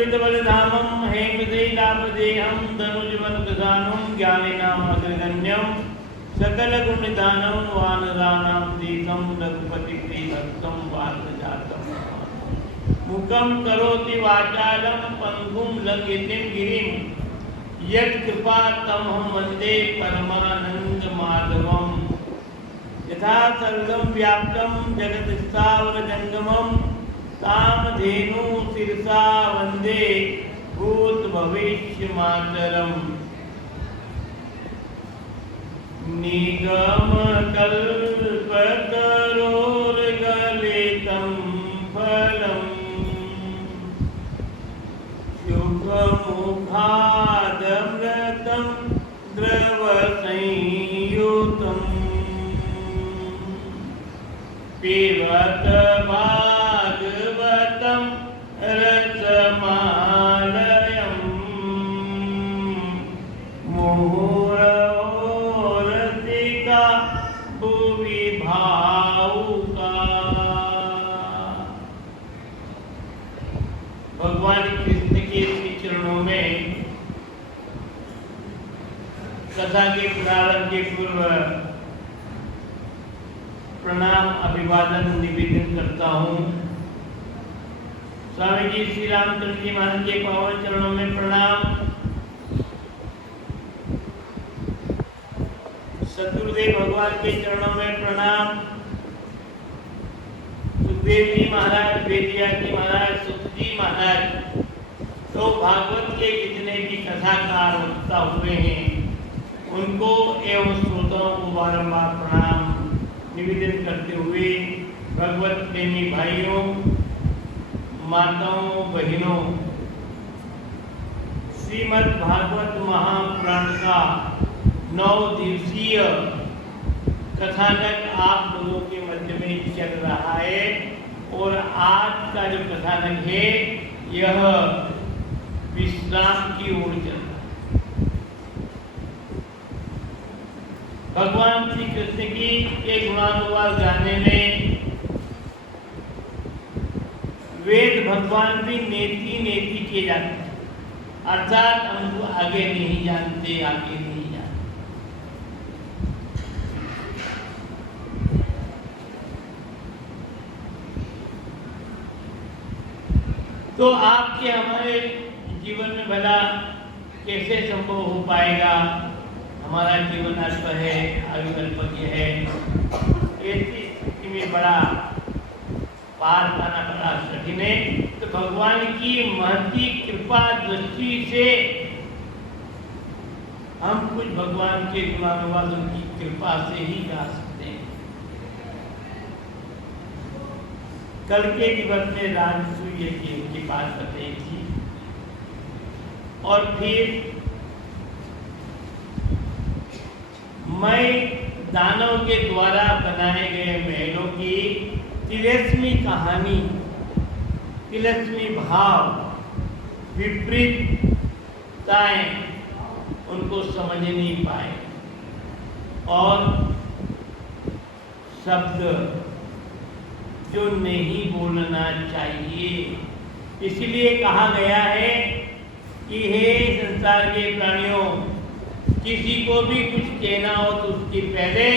बलधामं हेमदैलापदेहं धनुजवनप्रधानं ज्ञानिनामग्रगण्यं सकलगुणनिधानं वानराणां देशं रघुपतिप्रियभक्तं वातजातं मुखं करोति वाचालं पङ्गुं लङ्घयितुं गिरिं यत्कृपातमहं वन्दे परमानन्दमाधवं यथा सर्वं व्याप्तं जगत्स्थावरजङ्गमं कामधेनु शिरसा वंदे भूत भविष्य मातरम निगम कल्पतरोर्गलितं फलम् शुभमुखादमृतं द्रवसंयुतं पिबत भागवतं रसमालयं मुहुरहो रसिका भुवि भावुका। भगवान कृष्ण के श्री चरणों में कथा के प्रारंभ के पूर्व प्रणाम अभिवादन निवेदन करता हूँ। स्वामी जी श्री रामचंद्र जी महाराज के पावन चरणों में प्रणाम। सतगुरुदेव भगवान के चरणों में प्रणाम। सुखदेव जी महाराज, वेदिया जी महाराज, सुख जी महाराज, तो भागवत के जितने भी कथाकार वक्ता हुए हैं उनको एवं श्रोताओं को बारंबार प्रणाम निवेदन करते हुए भगवत प्रेमी भाइयों, माताओं, बहनों, श्रीमद् भागवत महापुराण का 9 दिवसीय कथानक आप लोगों के मध्य में चल रहा है और आज का जो कथानक है यह विश्राम की ओर चल रहा है। भगवान श्री कृष्ण की एक गुणानुवाद गाने में वेद भगवान भी नेति नेति किए जाते हैं, अर्थात हमको आगे नहीं जानते, आगे नहीं जानते। तो आपके हमारे जीवन में भला कैसे संभव हो पाएगा? हमारा जीवन अल्प है, आयु अल्पज्ञ है, ऐसी स्थिति में बड़ा पार पाना बड़ा कठिन है। तो भगवान की महती कृपा दृष्टि से हम कुछ भगवान के गुणानुवादों की कृपा से ही गा सकते हैं। कल के दिवस में राजसूय की उनकी बात बताई थी और फिर मैं दानव के द्वारा बनाए गए महलों की तिलस्मी कहानी, तिलस्मी भाव, विपरीतताएं उनको समझ नहीं पाए और शब्द जो नहीं बोलना चाहिए, इसलिए कहा गया है कि हे संसार के प्राणियों, किसी को भी कुछ कहना हो तो उसके पहले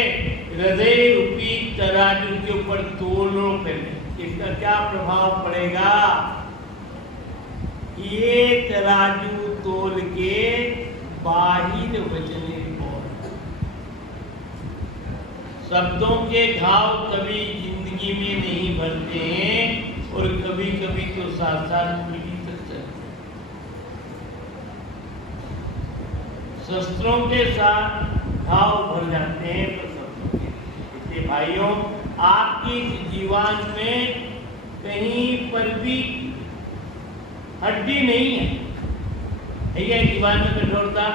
हृदय रूपी तराजू के ऊपर तोल लो। पहले इसका क्या प्रभाव पड़ेगा? ये तराजू तोल के बाहिर वजने बोल। शब्दों के घाव कभी जिंदगी में नहीं भरते हैं और कभी कभी तो साथ साथ शस्त्रों के साथ घाव भर जाते हैं। तो शब्दों के इसलिए भाइयों, आपकी जीवन में कहीं पर भी हड्डी नहीं है, जीवन में कठोरता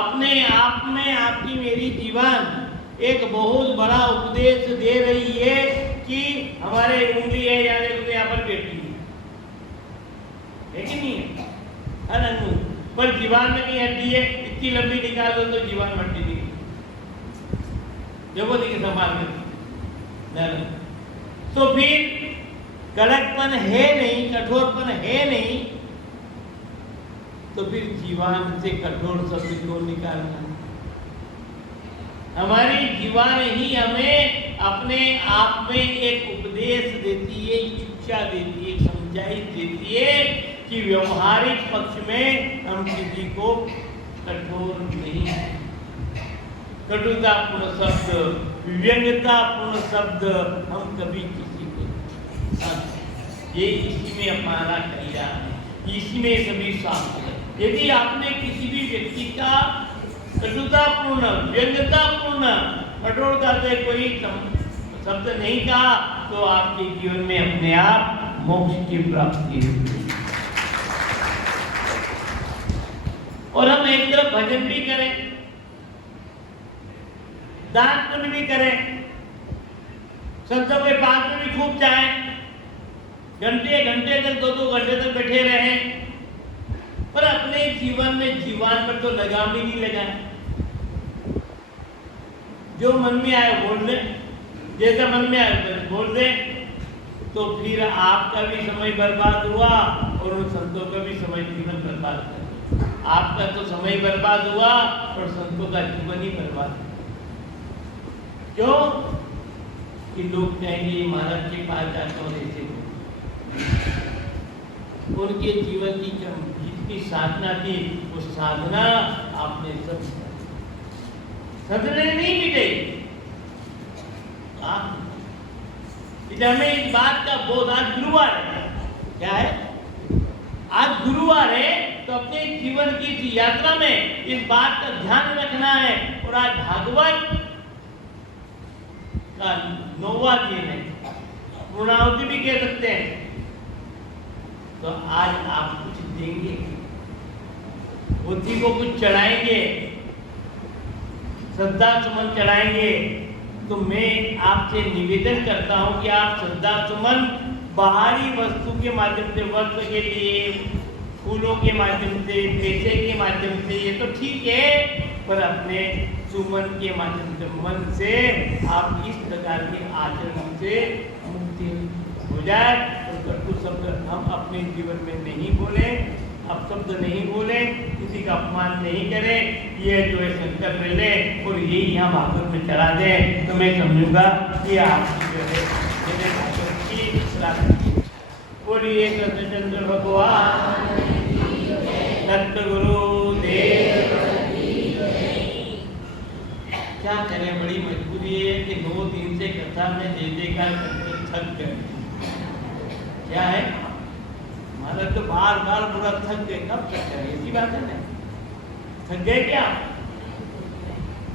अपने आप में आपकी मेरी जीवन एक बहुत बड़ा उपदेश दे रही है कि हमारे उंगली है यानी यहाँ पर बैठी है कि नहीं है? पर जीवन में नहीं हड्डी है, इतनी लंबी निकाल दो तो जीवन में हड्डी नहीं। देखो देखिए संभाल के। तो फिर कड़कपन है नहीं, कठोरपन है नहीं, तो फिर जीवान से कठोर शब्द क्यों निकालना? हमारी जीवान ही हमें अपने आप में एक उपदेश देती है, शिक्षा देती है, समझाई देती है कि व्यवहारिक पक्ष में हम किसी को कठोर नहीं है। कटुतापूर्ण शब्द, व्यंग्यतापूर्ण शब्द हम कभी किसी को, ये इसी में हमारा कल्याण है, इसी में सभी शास्त्र है। यदि आपने किसी भी व्यक्ति का कटुतापूर्ण, व्यंग्यतापूर्ण, कठोरता से कोई शब्द नहीं कहा तो आपके जीवन में अपने आप मोक्ष की प्राप्ति होगी। और हम एक तरफ भजन भी करें, दान पुण्य भी करें, संतों के पास में भी खूब जाएं, घंटे घंटे तक, 2-2 घंटे तक बैठे रहें, पर अपने जीवन में जीवान पर तो लगाम ही नहीं लगाए। जो मन में आए बोल दे, जैसा मन में आए बोल दे, तो फिर आपका भी समय बर्बाद हुआ और उन संतों का भी समय जीवन बर्बाद हुआ। आपका तो समय बर्बाद हुआ और संतों का जीवन ही बर्बाद हुआ। क्यों? कि लोग कहेंगे महाराज के पास जाता हूँ ऐसे। उनके जीवन की जितनी साधना थी, उस साधना आपने सब साधना नहीं मिटे। हमें इस बात का बोध, आज गुरुवार है, क्या है? आज गुरुवार है, तो अपने जीवन की इस यात्रा में इस बात का ध्यान रखना है। और आज भागवत का 9वां दिन है, पूर्णाहुति भी कह सकते हैं। तो आज आप कुछ देंगे, बुद्धि को कुछ चढ़ाएंगे, श्रद्धा सुमन चढ़ाएंगे, तो मैं आपसे निवेदन करता हूं कि आप श्रद्धा सुमन बाहरी वस्तु के माध्यम से, वस्त्र के लिए, फूलों के माध्यम से, पैसे के माध्यम से, ये तो ठीक है, पर अपने सुमन के माध्यम से, मन से आप इस प्रकार के आचरण से मुक्ति हो जाए। तो कटु शब्द हम अपने जीवन में नहीं बोले, अपशब्द नहीं बोले, किसी का अपमान नहीं करें, ये जो है संकल्प ले ले और ये यहाँ भागवत में चढ़ा दे, तो मैं समझूंगा कि आपकी जो है मेरे भागवत की प्राप्ति। बोलिए कृष्णचंद्र भगवान, दत्त गुरुदेव। क्या करें, बड़ी मजबूरी है कि 2 दिन से कथा में दे कर थक गए। क्या है, हमारा तो बार बार पूरा थक गए। कब तक करें, ऐसी बात है ना, थक गए क्या?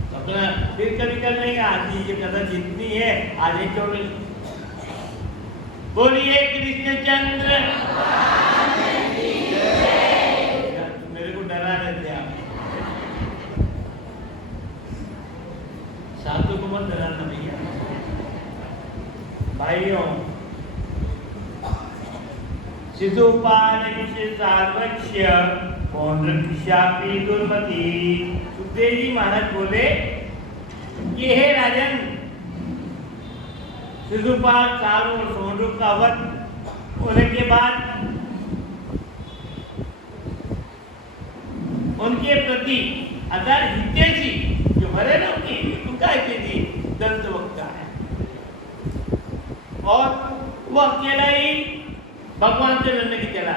तो अपना फिर कभी कर लेंगे। आज ये कथा जितनी है आज एक छोड़। बोलिए कृष्णचंद्र। मेरे को डरा रहे थे आप, साधु को मत डराना भैया। भाइयों, शिशुपाल सार्वक्ष्य पौंड्रक्षापि दुर्मति। सुखदेव जी महाराज बोले कि हे राजन, शिशुपाल सारू और सोंडुक का वध होने के बाद उनके प्रति अगर हितैषी जो मरे ना, उनका हितैषी दंतवक्ता है, और वो अकेला ही भगवान से लड़ने की चला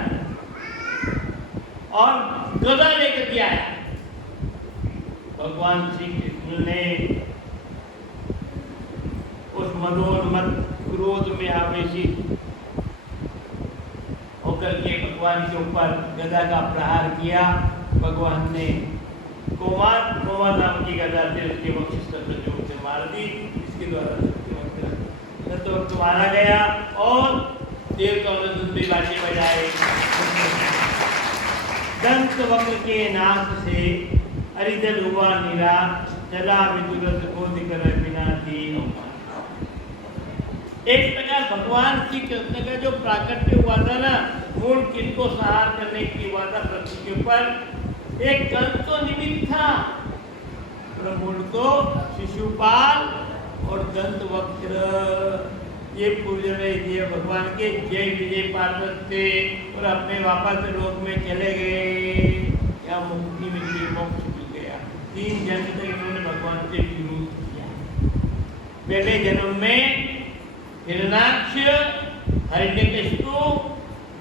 और गदा लेकर के आया। भगवान श्री कृष्ण ने उस मदोन्मत्त क्रोध में आवेशित होकर के भगवान के ऊपर गदा का प्रहार किया। भगवान ने कोमा नाम की गदा से उसके वक्षस्थल जोर से मार दी। इसके द्वारा सत्यवक्त मारा गया और देवताओं ने दुंदी बाजी बजाए। दंत वक्र के नाश से अरिदल हुआ निरा, चला विदुरथ को दिकर बिना थी। एक प्रकार भगवान श्री कृष्ण का जो प्राकट्य हुआ था ना, मूल किन को संहार करने की हुआ था पृथ्वी के ऊपर, एक कल तो निमित्त था, मूल तो शिशुपाल और दंत वक्र ये पूजन ये भगवान के जय विजय पार्वत थे और अपने वापस लोक में चले गए, या मुक्ति मिली, मोक्ष मिल गया। 3 जन्म तक इन्होंने भगवान से विरोध किया। पहले जन्म में हिरण्याक्ष, हिरण्यकशिपु,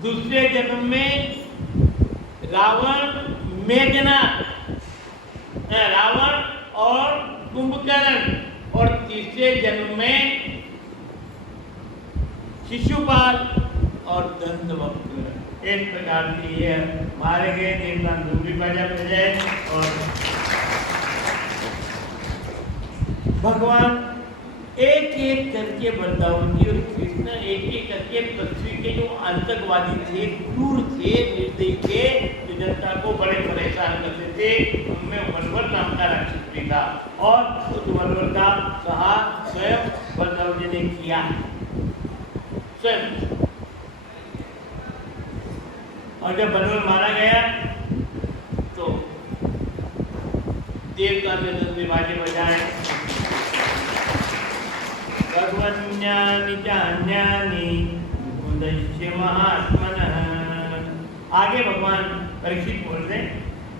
दूसरे जन्म में रावण, मेघनाद, रावण और कुंभकर्ण, और तीसरे जन्म में शिशुपाल और दंतवक्र। इस प्रकार की ये मारे गए देवतान दूसरी बाजा बजाए और भगवान एक एक करके वृंदावन की और कृष्ण एक एक करके पृथ्वी के जो आतंकवादी थे, क्रूर थे, निर्दयी थे, जो जनता को बड़े परेशान करते थे, उनमें वनवर नाम का राक्षस भी था और उस वनवर का सहार स्वयं बलदेव जी ने किया स्वयं। और जब वनवर मारा गया तो देवता ने दूसरी बाजे बजाए, भगवन्यानि चान्यानि मुदस्य महात्मनः। आगे भगवान परीक्षित बोलते हैं,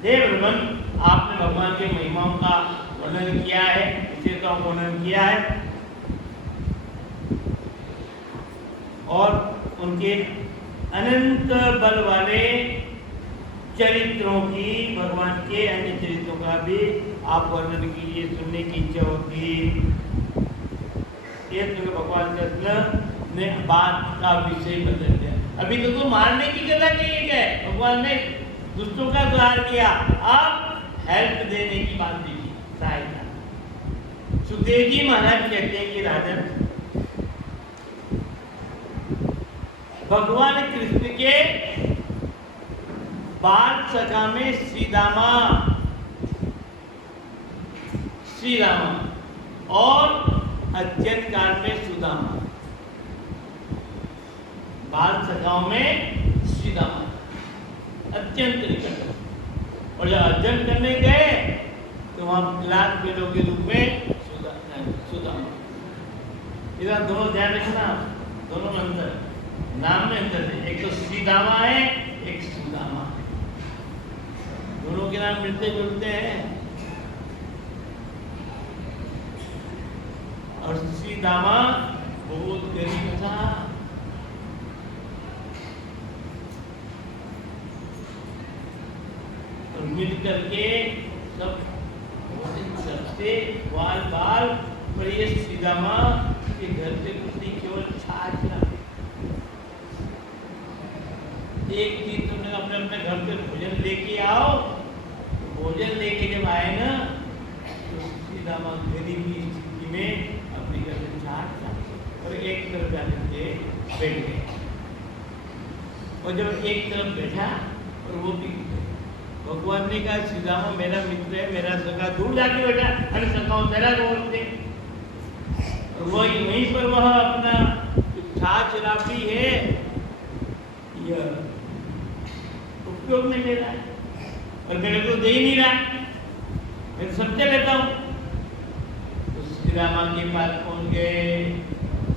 हे ब्रह्मन, आपने भगवान के महिमाओं का वर्णन किया है, विशेषताओं का वर्णन किया है और उनके अनंत बल वाले चरित्रों की, भगवान के अन्य चरित्रों का भी आप वर्णन कीजिए, सुनने की इच्छा होती। ये तो भगवान कृष्ण ने बात का विषय बदल दिया। अभी तो मारने की कथा कही है, भगवान ने दुष्टों का सुधार किया, अब हेल्प देने की बात देखी, सहायता। सुखदेव जी महाराज कहते हैं कि राजन, भगवान कृष्ण के बाल सखा में श्रीदामा और अध्ययन काल में सुदामा, बाल सखाओं में श्रीदामा अत्यंत निकट, और जब अध्ययन करने गए तो वहां क्लास फेलो के रूप में सुदामा। इधर दोनों ध्यान रखना, दोनों में अंतर, नाम में अंतर है, एक तो श्रीदामा है, एक सुदामा है, दोनों के नाम मिलते जुलते हैं। और श्रीदामा बहुत गरीब था, और मिल करके सब सबसे बाल बाल, पर ये श्रीदामा के घर से कुछ नहीं, केवल छाछ ला। एक दिन तुमने अपने अपने घर से भोजन लेके आओ, भोजन लेके जब आए ना तो श्रीदामा गरीबी स्थिति में अपने घर से छाछ ला और एक तरफ जाके बैठ गए। और जब एक तरफ बैठा और वो भी भगवान ने कहा, श्रीदामा मेरा मित्र है, मेरा सखा, दूर जाके बैठा, अरे सखाओं मेरा बोलते, और वही वहीं पर वह अपना छाछ राफी है यह उपयोग में ले रहा है, और मेरे को दे ही नहीं रहा, मैं समझे लेता हूँ। तो श्रीदामा के पास पहुंच गए,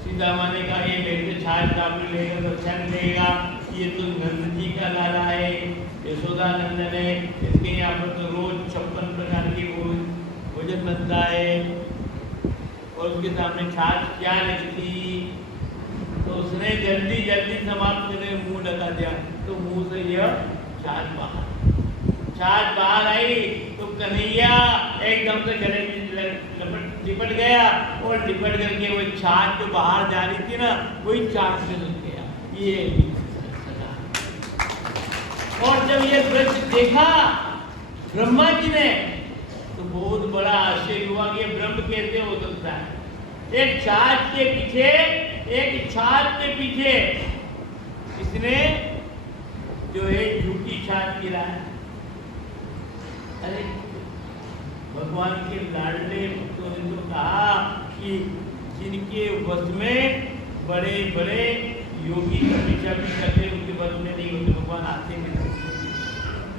श्रीदामा ने कहा, ये मेरे से छाछ राफी लेगा तो अच्छा नहीं लेगा, ये तो नंद जी का लाला है, यशोदा नंदन है, इसके यहाँ पर तो रोज 56 प्रकार की भोजन बनता है, और उसके सामने छाछ क्या लगती, तो उसने जल्दी जल्दी समाप्त करके मुंह लगा दिया, तो मुंह से यह छाछ बाहर आई, तो कन्हैया एकदम से गले में लिपट गया, और लिपट करके वो छाछ जो बाहर जा रही थी ना, वही छाछ में लग गया। ये और जब ये दृश्य देखा ब्रह्मा जी ने तो बहुत बड़ा आश्चर्य हुआ कि ब्रह्म कैसे हो सकता है। एक छाछ के पीछे इसने जो है झूठी छाछ गिरा है। अरे भगवान के लाडले भक्तों ने तो कहा कि जिनके वश में बड़े बड़े योगी तपस्या भी करते, उनके बस में नहीं होते, भगवान आते नहीं,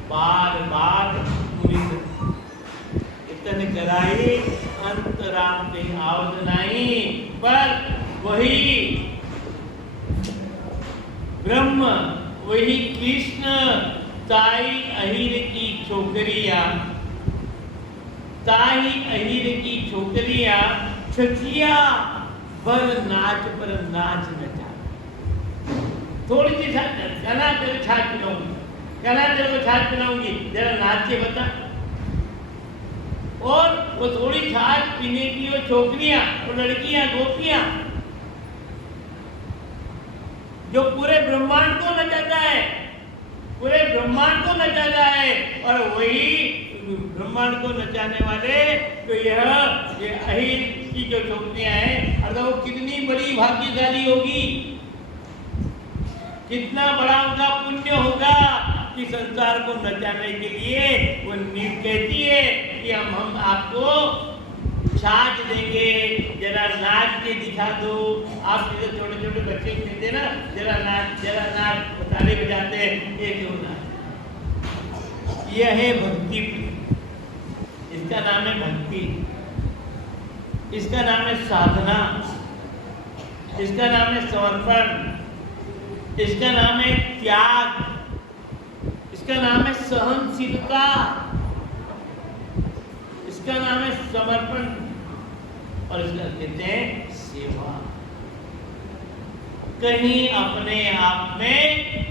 बार बार इतने कराई अंतराम कहीं आवत नहीं, पर वही ब्रह्म, वही कृष्ण ताई अहिर की छोकरिया, ताई अहिर की छोकरिया छचिया बर नाच पर नाच नचा। थोड़ी सी कहना तेरे छाछ पिलाऊंगी, कहना तेरे को छाछ पिलाऊंगी, जरा नाच के बता। और वो थोड़ी छाछ पीने की वो छोकरियां, वो लड़कियां, गोपियां, जो पूरे ब्रह्मांड को नचाता है, पूरे ब्रह्मांड को नचाता है। और वही ब्रह्मांड को नचाने वाले तो ये अहिर की जो छोकरियां हैं, अगर वो कितनी बड़ी भाग्यशाली होगी, कितना बड़ा उनका पुण्य होगा कि संसार को नचाने के लिए वो नींव कहती है कि हम आपको छाछ देंगे, जरा नाच के दिखा दो। आप जैसे छोटे छोटे बच्चे कहते ना, जरा नाच, ताली बजाते हैं, ये क्यों नाच। यह है भक्ति, इसका नाम है भक्ति, इसका नाम है साधना, इसका नाम है समर्पण, इसका नाम है त्याग, इसका नाम है सहनशीलता, इसका नाम है समर्पण, और इसका कहते हैं सेवा। कहीं अपने आप में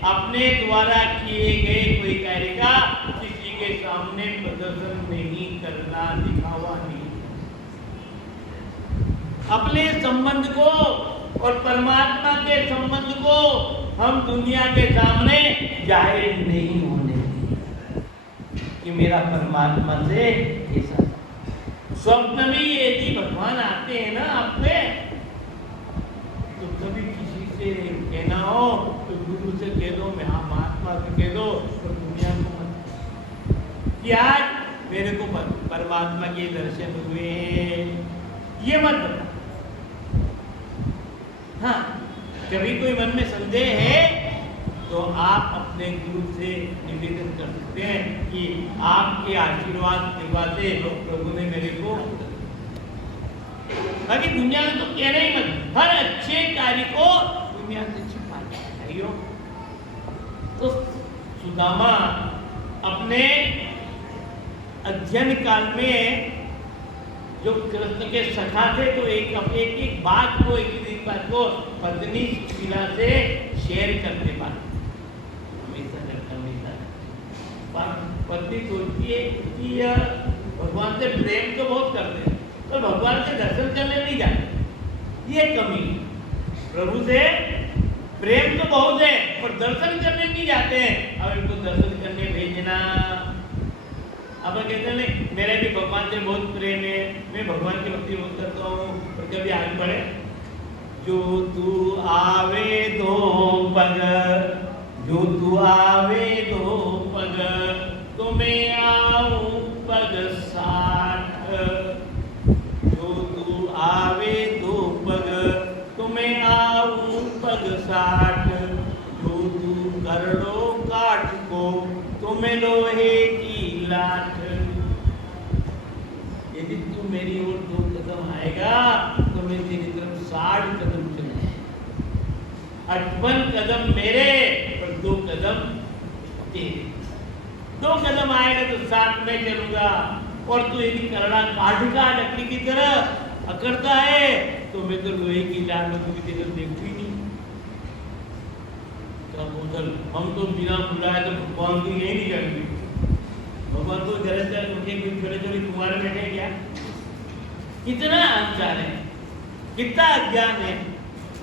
अपने द्वारा किए गए कोई कार्य का किसी के सामने प्रदर्शन नहीं करना, दिखावा नहीं। अपने संबंध को और परमात्मा के संबंध को हम दुनिया के सामने जाहिर नहीं होने दें कि मेरा परमात्मा से ऐसा। स्वप्न में यदि भगवान आते हैं ना आप पे, तो कभी किसी से कहना हो तो गुरु से कह दो, मैं महात्मा से कह दो, और दुनिया को मत कि आज मेरे को परमात्मा के दर्शन हुए, ये मत बता। हाँ, कभी कोई मन में संदेह है तो आप अपने गुरु से निवेदन कर सकते हैं कि आपके आशीर्वाद कृपा से प्रभु ने मेरे को, बाकी दुनिया में तो कहना ही मत, हर अच्छे कार्य को दुनिया से छिपा दिया। तो सुदामा अपने अध्ययन काल में जो कृष्ण के सखा थे, तो एक बात को, एक बात को पत्नी सुशीला से शेयर करते बात पत्नी सोचती है कि यह भगवान से प्रेम तो बहुत करते हैं, तो भगवान से दर्शन करने नहीं जाते, ये कमी। प्रभु से प्रेम तो बहुत है पर दर्शन करने नहीं जाते हैं, अब इनको दर्शन करने भेजना। अब कहते हैं नहीं, मेरे भी भगवान से बहुत प्रेम है, मैं भगवान की भक्ति बहुत करता हूँ, और कभी आगे बढ़े, जो तू आवे दो पग, जो तू आवे दो पग, तो मैं आऊं पग 60, जो तू आवे दो पग, तो मैं आऊं पग 60, जो तू करड़ो काठ को, तो मैं लोहे की लाठ। यदि तू मेरी ओर 2 कदम आएगा तो मैं तेरी तरफ 60 कदम चलूंगा, 58 कदम मेरे और 2 कदम तेरे। 2 कदम आएगा तो 60 में चलूंगा, और तू यदि करड़ा काठ का लकड़ी की तरह अकड़ता है तो मैं तो लोहे की लाठों की तरफ देखती नहीं। हम तो बिना बुलाए तो भगवान की यही नहीं करेंगे, भगवान को गरज कर उनके कोई छोटे छोटे कुमार बैठे क्या? कितना अहंकार है, कितना अज्ञान है,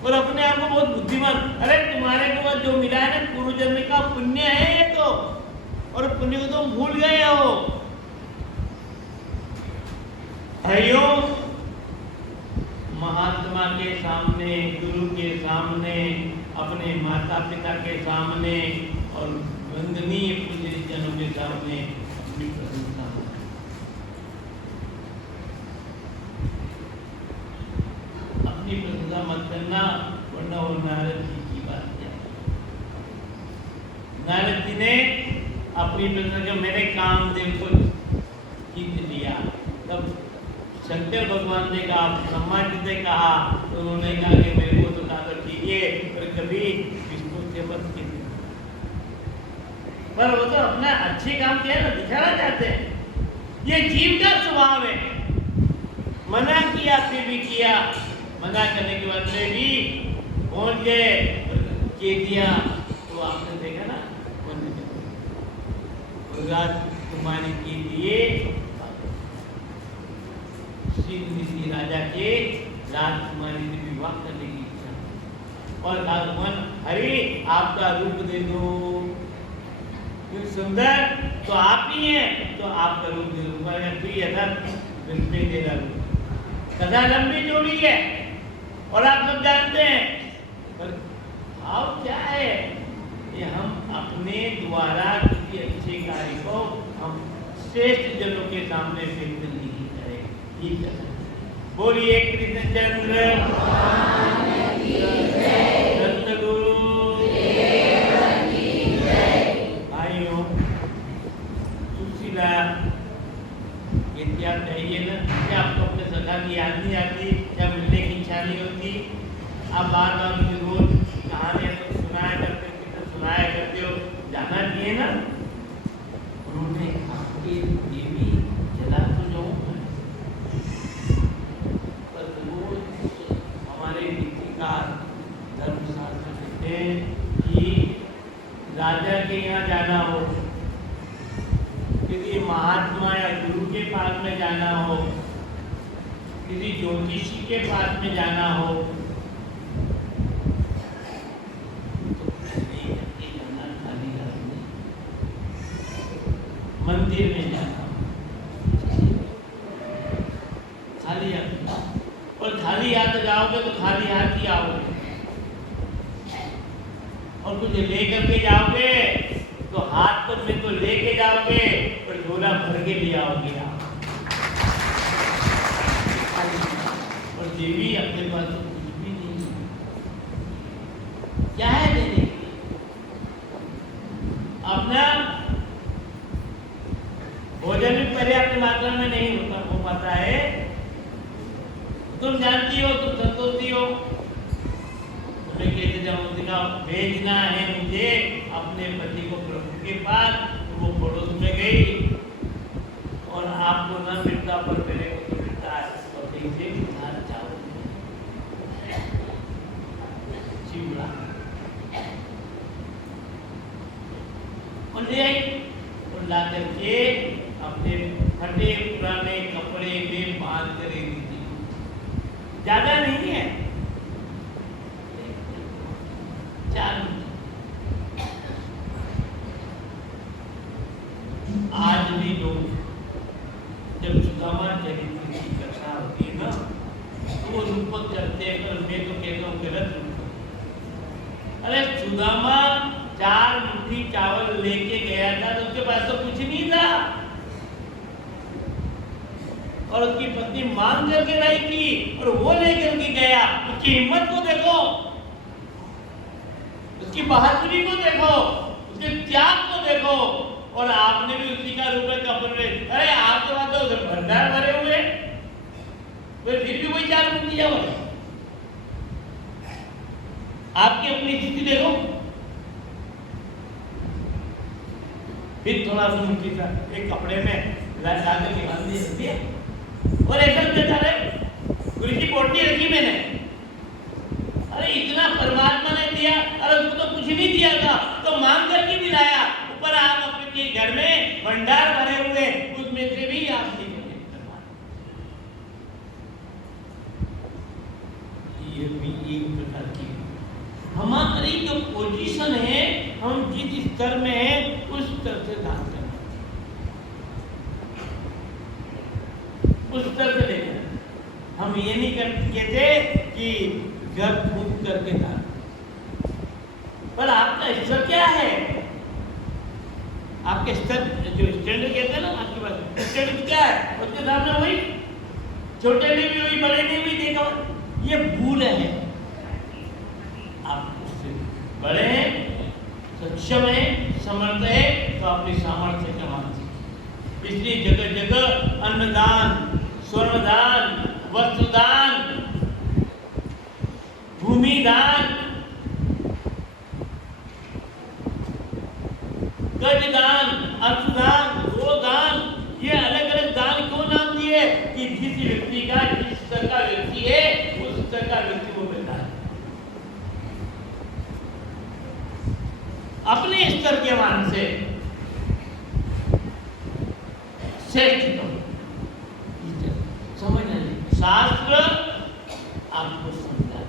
और अपने आप को बहुत बुद्धिमान। अरे तुम्हारे को जो मिला है ना पूर्व जन्म का पुण्य है ये तो, और पुण्य को तुम भूल गए हो। भाइयों, महात्मा के सामने, गुरु के सामने, अपने माता पिता के सामने और वंदनीय पूज्य जनों के सामने अपनी प्रशंसा, अपनी प्रशंसा मत करना, वरना वो नारद जी की बात है। नारद जी ने अपनी प्रशंसा, मैंने कामदेव को जीत लिया, तब शंकर भगवान ने कहा, ब्रह्मा जी ने कहा, तो उन्होंने कहा कि कीजिए और कभी विष्णु से मत कीजिए। पर वो तो अपना अच्छे काम किया ना, दिखाना चाहते हैं। ये जीव का स्वभाव है। मना किया फिर भी किया, मना करने के बाद में भी पहुंच गए, कह दिया। तो आपने देखा ना, राजकुमारी के लिए श्री राजा के राजकुमारी से विवाह करने की इच्छा, और भगवान हरि आपका रूप दे दो, क्यों सुंदर तो आप ही हैं, तो आपका रूप दे दो। बिल्कुल दे रहा हूँ। कथा लंबी जोड़ी है और आप सब जानते हैं, पर भाव क्या है? ये हम अपने द्वारा किसी अच्छे कार्य को हम श्रेष्ठ जनों के सामने व्यक्त नहीं करें। ठीक है, बोलिए कृष्णचंद्र सतगुरु। भाइयों, सुशीला ये क्या कहिए ना, क्या आपको अपने सखा की याद नहीं आती, क्या मिलने की इच्छा नहीं होती? आप बार बार मुझे रोज कहानियां तो सुनाया करते हो, कितना सुनाया करते हो, जाना चाहिए ना। उन्होंने आपके देवी जला तो जाऊँ, पर रोज हमारे नीतिकार धर्मशास्त्र कहते हैं कि राजा के यहाँ जाना हो, किसी महात्मा या गुरु के पास में जाना हो, किसी ज्योतिषी के पास में जाना हो, मंदिर में जाना, खाली हाथ। और खाली हाथ जाओगे तो खाली हाथ ही आओगे, और कुछ लेकर के जाओगे तो हाथ पर में तो लेके जाओगे, पर झोला भर के ले आओगे आप। और देवी अपने पास तो कुछ भी नहीं, क्या है देने के? अपना भोजन भी पर्याप्त मात्रा में नहीं हो पाता है। तुम जानती हो, तुम संतोषी हो, तुम्हें कहते जाओ दिना भेजना है मुझे अपने पति को प्रभु के पास, तो वो पड़ोस में गई, और आपको न मिलता पर मेरे को तो मिलता है, और कहीं से उधार चावल चिवड़ा और ले आई, और ला करके अपने फटे पुराने कपड़े में बांध कर दी थी। ज्यादा नहीं है, 4 आज भी लोग जब सुदामा चरित्र की कथा होती है ना, तो वो रूपक करते हैं, पर मैं तो कहता हूँ गलत रूपक। अरे सुदामा 4 मुट्ठी चावल लेके गया था, तो उसके पास तो कुछ नहीं था, और उसकी पत्नी मांग करके लाई थी, और वो लेकर के गया। उसकी हिम्मत को देखो, उसकी बहादुरी को देखो, उसके त्याग को देखो। और आपने भी उसी का रुपए कपड़े, अरे आपके पास तो भंडार भरे हुए, फिर भी वही 4 मुट्ठी चावल। आपकी अपनी स्थिति देखो, फिर थोड़ा सा मुट्ठी था एक कपड़े में ला करके बांध दिया, और ऐसा देता रहे, गुरु की पोटली रखी मैंने। अरे इतना परमात्मा ने दिया, अरे उसको तो कुछ नहीं दिया था, तो मांग करके दिलाया। ऊपर आप अपने घर में भंडार भरे हुए, उसमें से भी आप नहीं करते। ये भी एक प्रकार की हमारी जो पोजीशन है, हम जिस स्तर में है उस स्तर से दान करना, उस स्तर से लेना। हम ये नहीं कहते कि घर फूंक करके दान, पर आपका स्तर क्या है? आपके स्तर जो स्टैंडर्ड कहते हैं ना, आपके पास स्टैंडर्ड क्या है, उसके सामने वही, छोटे ने भी वही, बड़े ने भी देखा। ये भूल है। आप उससे बड़े हैं, सक्षम है, समर्थ है, तो अपनी सामर्थ्य का मान सीखिए। इसलिए जगह जगह अन्नदान, स्वर्णदान, वस्त्रदान, भूमि दान, गजदान, अर्थदान, गोदान, ये अलग अलग दान क्यों नाम दिए कि जिस व्यक्ति का जिस स्तर का व्यक्ति है उस स्तर का व्यक्ति वो मिलता है। अपने स्तर के मान से श्रेष्ठ समझना, शास्त्र आपको समझा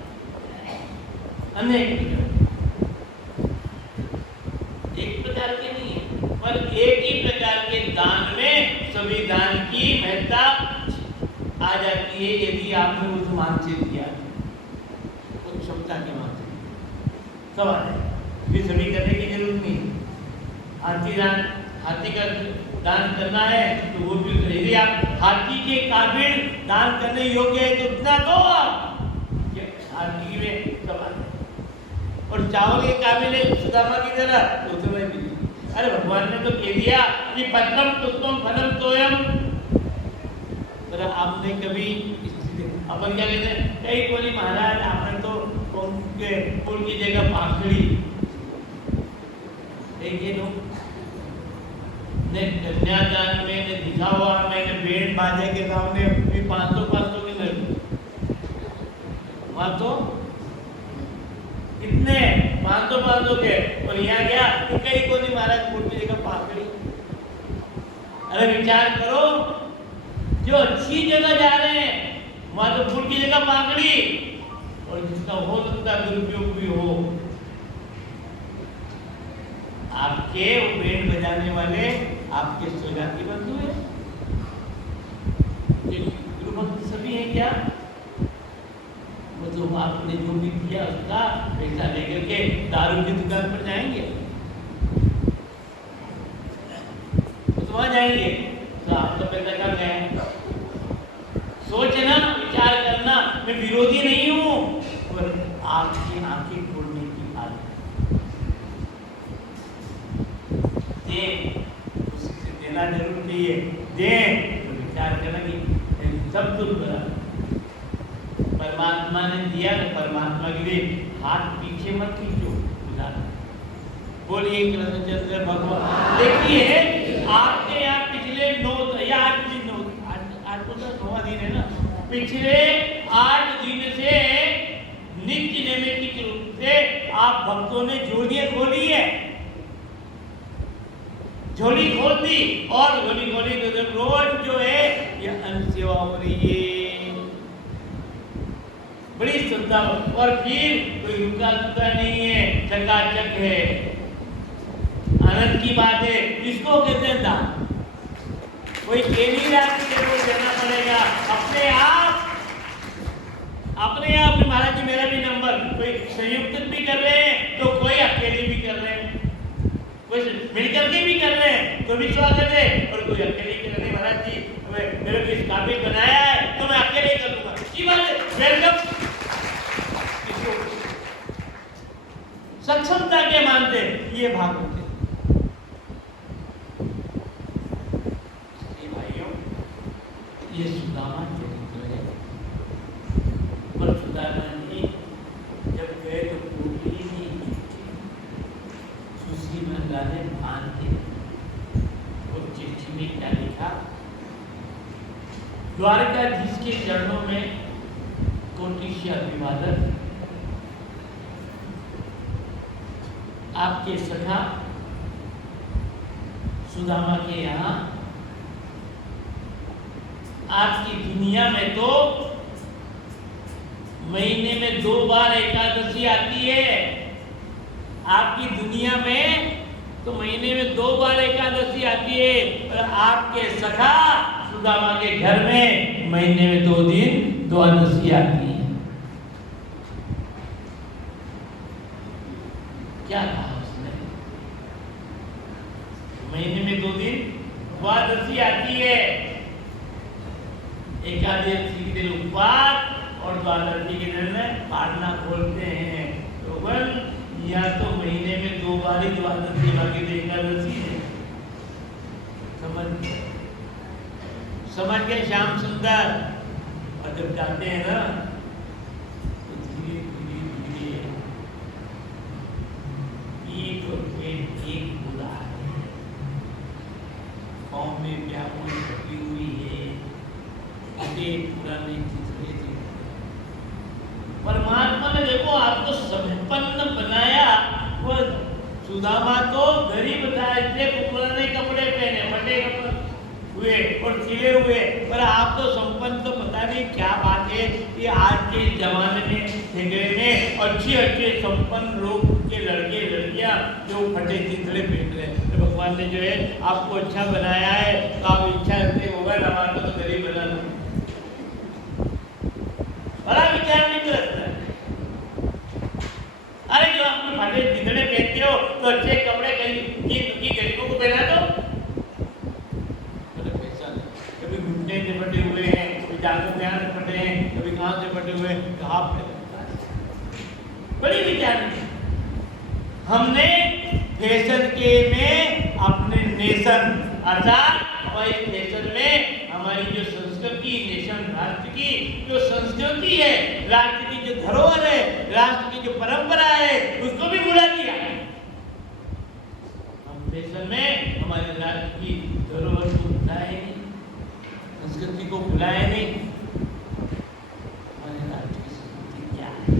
अनेक एक प्रकार के नहीं है, पर एक ही प्रकार के दान में सभी दान की महत्ता आ जाती है यदि आपने उस मान से दिया, उस क्षमता के मान से। सवाल है फिर सभी करने की जरूरत नहीं। हाथी का दान करना है तो वो भी यदि आप हाथी के काबिल दान करने योग्य है तो इतना दो आप, हाथी में सवाल है। और चावल के काबिल है सुदामा की तरह तो समय भी, अरे भगवान ने तो कह दिया कि पत्रम पुष्पम फलम तोयम। पर आपने कभी अपन क्या कहते हैं, कई बोली महाराज आपने तो फूल की जगह पाखड़ी देखिए लोग ने कन्यादान में ने दिखा हुआ, मैंने बैंड बाजे के सामने भी 500 के लगे वहां तो कितने 500 के, और यहाँ क्या कई को नहीं महाराज फूल की जगह पाखड़ी। अरे विचार करो, जो अच्छी जगह जा रहे हैं वहां तो फूल की जगह पाखड़ी, और जिसका हो सकता दुरुपयोग भी हो। आपके बैंड बजाने वाले आपके स्वजाति बंधु हैं, गुरु भक्त सभी हैं क्या? मतलब आपने जो भी किया उसका पैसा लेकर के दारू की दुकान पर जाएंगे तो वहां जाएंगे तो आपका पैसा कहाँ गया? सोचना, विचार करना। मैं विरोधी नहीं हूं, पर आपकी आंखें खोलने की बात दे, उससे देना जरूर चाहिए। दे तो विचार करना कि सब कुछ करा परमात्मा ने दिया, तो परमात्मा के लिए हाथ पीछे मत खींचो। बोलिए कृष्णचंद्र भगवान। देखिए आपके यहाँ पिछले 9 या 8 दिन, 8 तो 9वां दिन है ना, पिछले 8 दिन से नित्य नैमित्तिक रूप से आप भक्तों ने झोलियां खोली है, झोली खोल दी, और झोली खोली तो रोज जो है ये अन्न सेवा हो रही है, बड़ी श्रद्धा। और फिर कोई रुका रुका नहीं है, चकाचक है, आनंद की बात है। इसको कहते हैं दान। कोई कह नहीं रहा कि देखो देना पड़ेगा, अपने आप में। महाराज जी मेरा भी नंबर, कोई संयुक्त भी कर रहे हैं तो कोई अकेले भी कर रहे हैं, कोई मिलकर के भी कर रहे हैं तो भी स्वागत है, और कोई अकेले कर रहे हैं। महाराज जी मेरे को इस काबिल बनाया है तो मैं अकेले कर लूंगा, की बात है, वेलकम। सक्षमता के मानते ये भाग होते। भाइयों ये सुदामा चरित्र है, और सुदामा जी जब गए तो टोकरी नहीं, सुश्री मंगा ने बांध के, और चिट्ठी में क्या लिखा? द्वारकाधीश के चरणों में कोटि से अभिवादन, आपके सखा सुदामा के यहाँ आपकी दुनिया में तो महीने में 2 बार एकादशी आती है। आपकी दुनिया में तो महीने में 2 बार एकादशी आती है, और आपके सखा सुदामा के घर में महीने में 2 दिन द्वादशी आती है। क्या कहा उसने? महीने में 2 दिन द्वादशी आती है। एकादशी के दिन उपवास और द्वादशी के दिन पारना खोलते हैं। तो बल या तो महीने में 2 बार ही द्वादशी, बाकी तो एकादशी है। समझ गए श्याम सुंदर? और जब जाते हैं ना तो धीरे धीरे एक बुला है, में व्याकुल ढकी हुई है, अनेक पुराने चित्रे थे। परमात्मा ने देखो आपको संपन्न बनाया। वो सुदामा तो गरीब था, इसलिए पुराने कपड़े पहने, फटे कपड़े हुए और सिले हुए, पर आप तो संपन्न, तो पता नहीं क्या बात है कि आज के जमाने में में अच्छे संपन्न लोग के लड़के लड़कियां जो फटे चितड़े पहन रहे हैं। तो भगवान ने जो है आपको अच्छा बनाया है, तो आप इच्छा रखते होगा हमारे को तो गरीब बना दो, बड़ा विचार नहीं करता है। अरे जो आप फटे चितड़े पहनते हो तो अच्छे कपड़े कहीं गरीबों को पहना दो। कभी घुटने से फटे हुए हैं, कभी जांघों में से फटे हैं, कभी कहाँ से फटे हुए हैं, कहाँ पे बड़ी विचार नहीं। हमने फैशन के में अपने नेशन अर्थात हमारी फैशन में हमारी जो संस्कृति, नेशन राष्ट्र की जो संस्कृति है, राष्ट्र की जो धरोहर है, राष्ट्र की जो परंपरा है, उसको भी भुला दिया। हम फैशन में हमारे राष्ट्र की धरोहर को भुलाए नहीं, संस्कृति को भुलाए नहीं। हमारे राज्य की संस्कृति क्या है,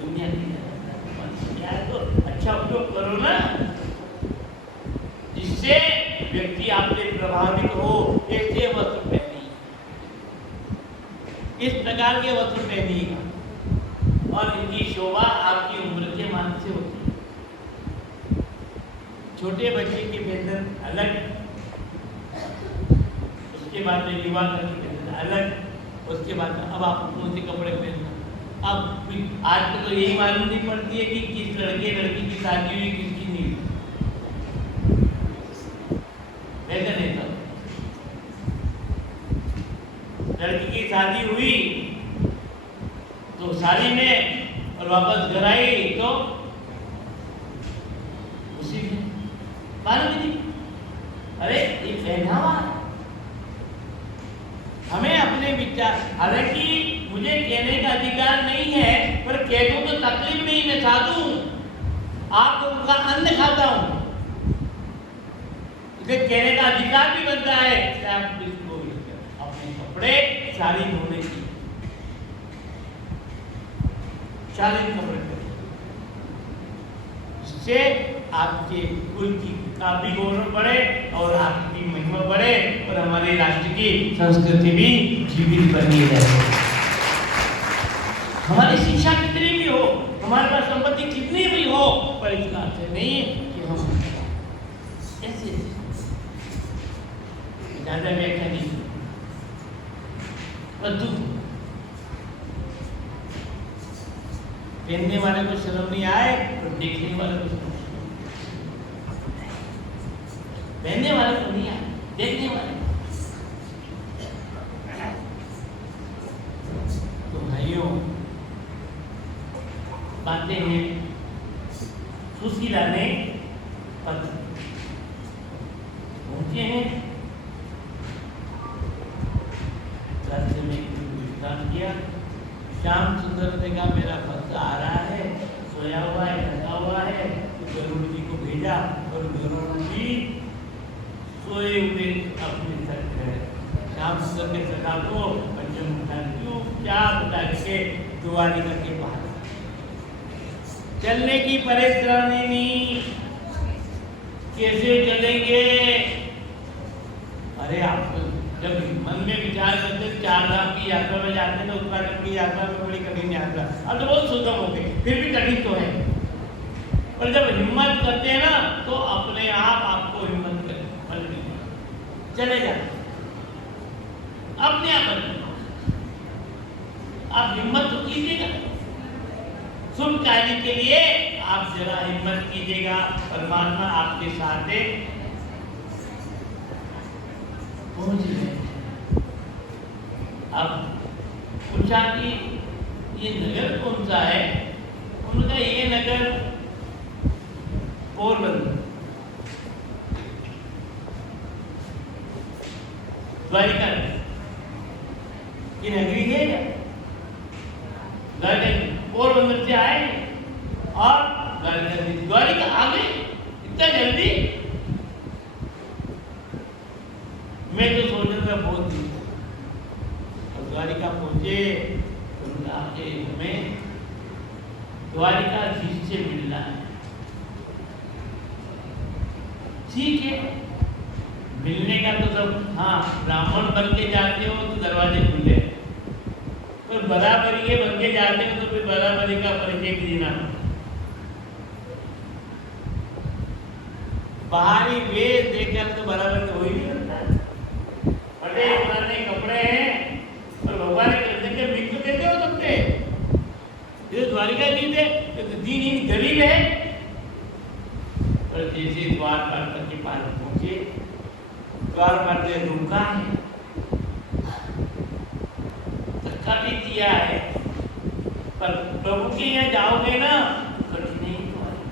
दुनिया क्या है, तो अच्छा उपयोग करो ना, जिससे व्यक्ति आपसे प्रभावित हो। ऐसे वस्त्र पहनिए, इस प्रकार के वस्त्र पहनिए, और इनकी शोभा आपकी उम्र के मान से होती है। छोटे बच्चे के वेतन अलग, उसके बाद में युवा का वेतन अलग, उसके बाद अब आप कौन से कपड़े पहनना। अब आज तो यही मालूम नहीं पड़ती है कि किस लड़के लड़की की शादी हुई, किसकी नहीं हुई। वेतन है सब, लड़की की शादी हुई तो साड़ी में, और वापस घर आई तो उसी में मालूम नहीं। अरे ये पहनावा, हमें अपने विचार, हालांकि मुझे कहने का अधिकार नहीं है, पर कह दूं तो तकलीफ नहीं, मैं साधु हूं, आप तो उनका अन्न खाता हूं, इसे कहने का अधिकार भी बनता है कि आप इसको अपने कपड़े साड़ी धोने की, शालीन कपड़े, इससे आपके कुल का भी गौरव बढ़े और आपकी महिमा बढ़े और हमारे राष्ट्र की संस्कृति भी जीवित बनी रहे। हमारी शिक्षा कितनी भी हो, हमारे पास संपत्ति कितनी भी हो, पर इसका अर्थ नहीं कि हम ऐसे ज्यादा व्याख्या नहीं, पहनने वाले को शर्म नहीं आए तो देखने वाले को शर्म, पहनने वाले को नहीं आए, देखने वाले। तो भाइयों, बातें हैं सुशीला ने पत्र पहुंचे हैं, राज्य में विश्राम किया। श्याम सुंदर ने कहा मेरा पत्र आ रहा है, सोया हुआ है, लगा हुआ है, तो गरुड़ जी को भेजा और गरुड़ जी सोए हुए अपने सर है। श्याम सुंदर के सगा को पंचम चुपचाप करके द्वारिका के बाहर चलने की परेशानी नहीं, कैसे चलेंगे। अरे आप जब मन में विचार करते 4 धाम की यात्रा में जाते हैं तो उत्तराखंड की यात्रा में बड़ी कठिन यात्रा, अब तो बहुत सुगम हो गई, फिर भी कठिन तो है, पर जब हिम्मत करते हैं ना तो अपने आप आपको हिम्मत चले जाते, अपने आप आप हिम्मत तो कीजिएगा, शुभ कार्य के लिए आप जरा हिम्मत कीजिएगा, परमात्मा आपके साथ है। पहुंच गए। अब पूछा कि ये नगर कौन सा है, उनका ये नगर पोरबंदर, द्वारिका की नगरी है क्या? पोरबंदर से आए और द्वारिका आगे इतना जल्दी? मैं तो सोच रहा था बहुत दिन और द्वारिका पहुंचे तो आके हमें द्वारिकाधीश से मिलना है। ठीक है, मिलने का तो सब, हाँ ब्राह्मण बन के जाते हो तो दरवाजे खुले, तो बराबरी के बन के जाते हो तो फिर बराबरी का परिचय देना। बाहरी वेश देखकर तो बराबर हो ही नहीं लगता। बड़े पुराने कपड़े हैं और भगवान के मित्र देते हो तुमने, ये द्वारिका जी थे तो दीन गरीब है। पर जैसे द्वार पर के पास पहुंचे, द्वार पर से रुका है, धक्का भी दिया है, पर प्रभु के यहाँ जाओगे ना कठिनाई तो आएगी।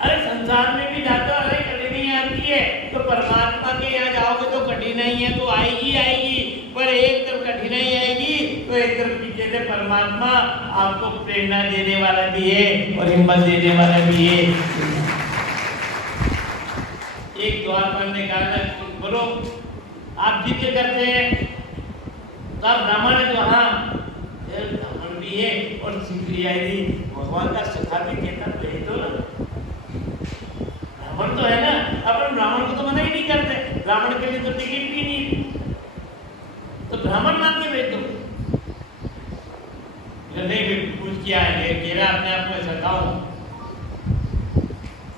अरे संसार में भी जाते हो, अरे कठिनाई आती है, तो परमात्मा के यहाँ जाओगे तो कठिनाई है तो आएगी आएगी, पर एक तरफ कठिनाई आएगी तो एक तरफ पीछे से परमात्मा आपको प्रेरणा देने वाला भी है और हिम्मत देने वाला भी है। एक द्वार पर ने कहा, बोलो आप जिद करते हैं तो आप ब्राह्मण है तो हाँ ब्राह्मण भी है और सिक्रिया दी भगवान का सखा भी कहता तो ना, ब्राह्मण तो है ना, अपन ब्राह्मण को तो मना ही नहीं करते, ब्राह्मण के लिए तो टिकट भी नहीं, तो ब्राह्मण मान के भेज दो। नहीं कुछ किया है मेरा अपने आप में सखाऊं,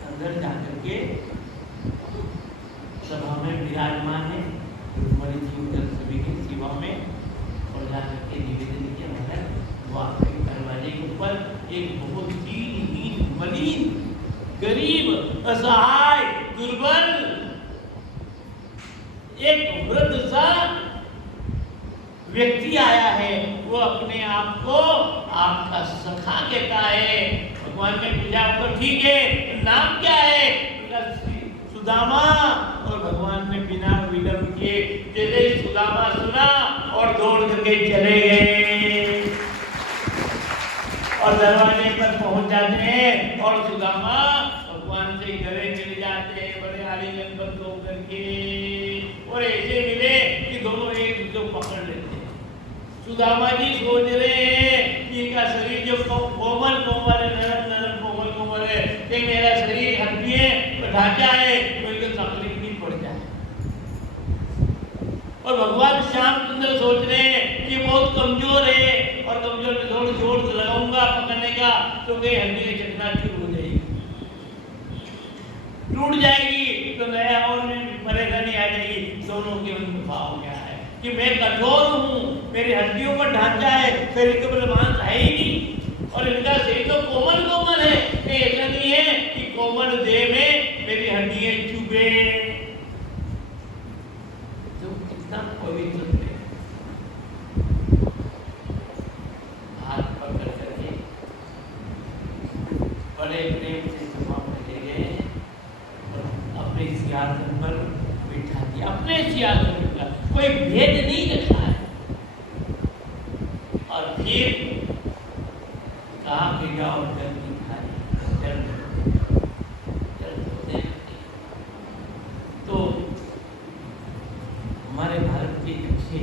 अंदर जाकर के सभा में विराजमान है बड़ी जी सभी की सेवा में, और जाकर के निवेदन किया महाराज वो आपके दरवाजे के ऊपर एक बहुत दीनहीन मलिन गरीब असहाय दुर्बल एक वृद्ध सा व्यक्ति आया है, वो अपने आप को आपका सखा कहता है। भगवान ने पूछा आपको ठीक है नाम क्या है? सुदामा। और भगवान ने बिना विलंब के जैसे सुदामा सुना और दौड़ करके चले गए और दरवाजे पर पहुंच जाते हैं और सुदामा भगवान से गले मिल जाते हैं बड़े आलिंगन बंद होकर के, और ऐसे मिले कि दोनों एक दूसरे को पकड़ लेते हैं। सुदामा जी सोच रहे हैं कि इनका शरीर जो कोमल कोमल है, नरम नरम कोमल कोमल है, कि मेरा शरीर हड्डी है तो ढांचा है तो इनको तकलीफ नहीं पड़ जाए। और भगवान श्याम सुंदर सोच रहे हैं कि बहुत कमजोर है और कमजोर में थोड़ा जोर से लगाऊंगा पकड़ने का तो कहीं हड्डी की चकनाचूर हो जाएगी, टूट जाएगी तो नया और परेशानी आ जाएगी। दोनों के मन भाव क्या है कि मैं कठोर हूँ, मेरी हड्डियों पर ढांचा है, शरीर के ऊपर मांस है ही नहीं, और इनका शरीर तो कोमल कोमल है, ऐसा नहीं है कि कोमल देह में मेरी हड्डियां चुभे। तो कितना पवित्र है, हाथ पकड़ करके बड़े प्रेम से सभा में ले गए और अपने सिंहासन पर बिठा दिया, अपने सिंहासन पर, कोई भेद नहीं रखा है। और फिर कहा कि जाओ जल्दी खाए, तो हमारे भारत के अच्छे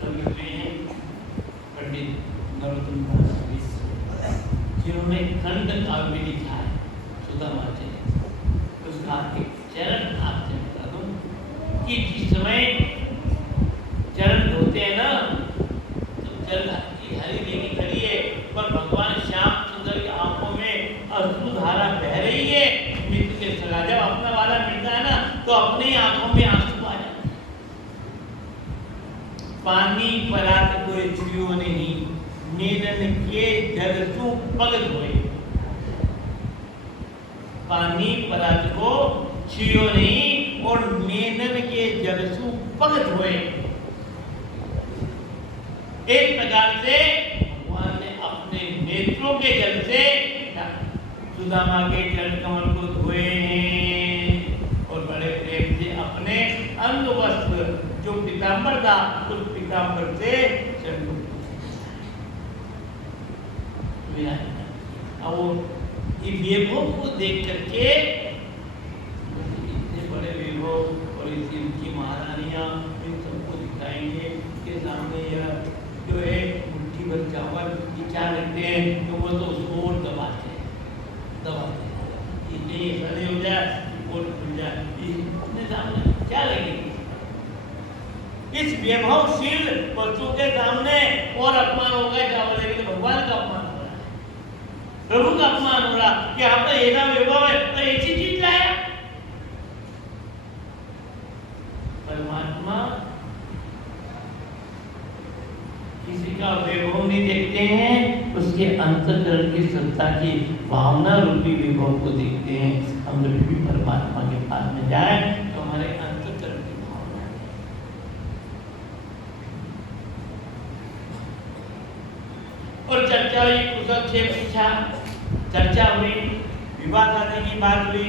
कवि हुए हैं पंडित नरोत्तम दास, जिन्होंने खंड काव्य लिखा है सुदामा जी, उसका एक चरण आपसे बता दूं कि जिस समय चरण धोते हैं ना तो जल की हरी नीली खड़ी है, पर भगवान श्याम सुंदर की आंखों में अश्रुधारा बह रही है। मित्र के सगा जब अपना वाला मिलता है ना तो अपने ही आंखों में आंसू आ जाते हैं। पानी परात कोई छुयो नहीं, नेनन के जगसु पगत होए। पानी परात को छुयो नहीं और नेनन के जगसु पगत होए। एक प्रकार से भगवान ने अपने नेत्रों के जल से सुदामा के चरण कमल को धोए हैं और बड़े प्रेम से अपने अंग वस्त्र जो पीतांबर था उस पीतांबर से चरण को अब वो ये वैभव को देख करके इतने बड़े वैभव और इनकी महारानियां इन सबको दिखाएंगे के सामने यह जो है मुट्ठी भर चावल क्या रखते हैं तो वो तो उसको और दबाते हैं इतने ऐसा नहीं हो जाए और खुल जाए अपने सामने क्या लगेगी। इस वैभवशील वस्तु के सामने और अपमान होगा चावल लेके तो भगवान का अपमान हो रहा है, प्रभु का अपमान हो रहा कि आपका ऐसा वैभव है तो ऐसी चीज लाया। परमात्मा किसी का वैभव नहीं देखते हैं, उसके अंतःकरण की सत्ता की भावना रूपी वैभव को देखते हैं। हम जब भी परमात्मा के पास में जाए तो हमारे अंतःकरण की भावना है। और चर्चा हुई, कुशल से पूछा, चर्चा हुई, विवाह शादी की बात हुई।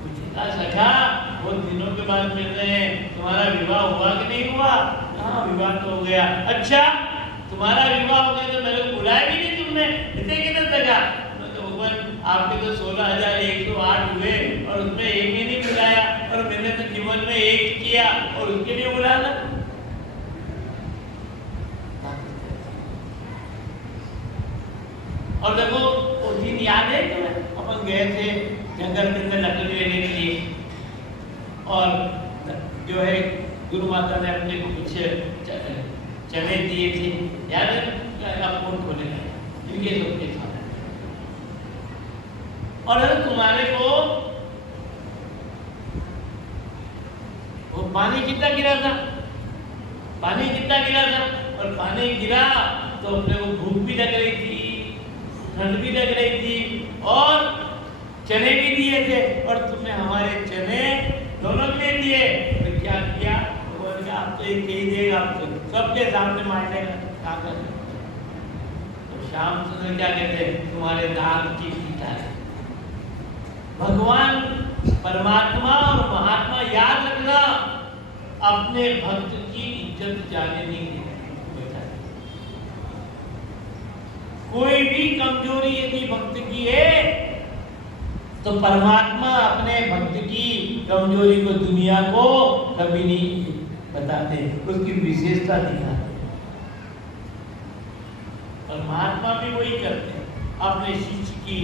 पूछा सखा बहुत दिनों के बाद मिल रहे हैं, तुम्हारा विवाह हुआ कि नहीं हुआ? हाँ विवाह तो हो गया। अच्छा तुम्हारा विवाह हो गया तो मेरे को बुलाया भी नहीं तुमने, इतने किधर लगा? तो भगवान आपके तो 16,108 हुए और उसमें एक ही नहीं बुलाया और मैंने तो जीवन में एक किया और उसके लिए बुलाना। और देखो उस दिन याद है तुम्हें, अपन गए थे जंगल के अंदर लकड़ी लेने के लिए और जो है गुरु माता ने अपने को कुछ चने दिए थे, याद है? फोन खोले इनके सबके साथ। और अगर तुम्हारे को वो पानी कितना गिरा था, पानी कितना गिरा था और पानी गिरा तो अपने को भूख भी लग रही थी, ठंड भी लग रही थी और चने भी दिए थे और तुमने हमारे चने दोनों ले दिए। तो क्या किया? आप तो एक ही देगा, आप तो सबके सामने मारने का कर। तो श्याम सुंदर क्या कहते हैं? तुम्हारे दान की पीता है। भगवान परमात्मा और महात्मा याद रखना, अपने भक्त की इज्जत जाने नहीं देते। कोई भी कमजोरी यदि भक्त की है तो परमात्मा अपने भक्त की कमजोरी को दुनिया को कभी नहीं बताते, उसकी विशेषता दिखाते। परमात्मा भी वही करते हैं, अपने शिष्य की,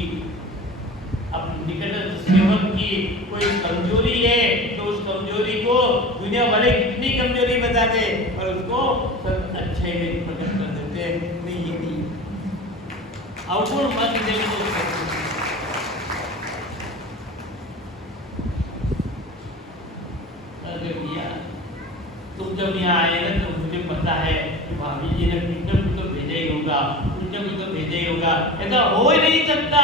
अपने निकटस्थ सेवक की कोई कमजोरी है तो उस कमजोरी को दुनिया भले कितनी कमजोरी बता दे और उसको सब अच्छे में प्रकट कर देते हैं। नहीं ये नहीं अवगुण मत देखो। तुम जब यहाँ आए ना तो मुझे पता है कि भाभी जी ने कुछ न कुछ तो भेजा ही होगा, कुछ न कुछ तो भेजा ही होगा। ऐसा हो ही नहीं सकता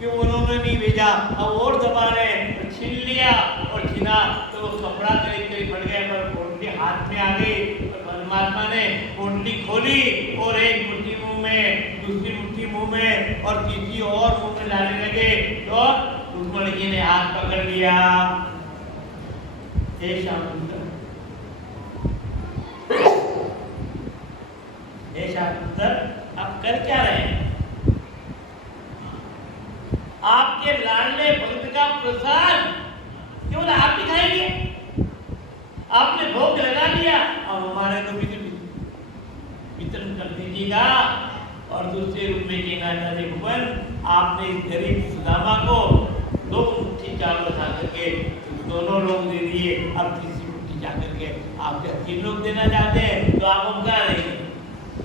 कि उन्होंने नहीं भेजा। अब और दबा रहे तो छीन लिया और छीना तो वो कपड़ा करीब करीब फट गया पर पोटली हाथ में आ गई और परमात्मा ने पोटली खोली और एक मुट्ठी मुंह में, दूसरी मुट्ठी मुंह में और तीसरी और मुंह में डालने लगे तो उस लड़की ने हाथ पकड़ लिया। आप कर क्या रहे हैं? आपके लाडले भक्त का प्रसाद केवल आप ही खाएंगे? आपने भोग लगा दिया और हमारे को वितरण कर दीजिएगा। और दूसरे रूप में कहना भगवान आपने इस गरीब सुदामा को 2 मुट्ठी चावल खा करके दोनों लोग दे दिए, अब तीसरी मुट्ठी जा करके आप 3 लोग देना चाहते हैं तो आप हम क्या रहेंगे?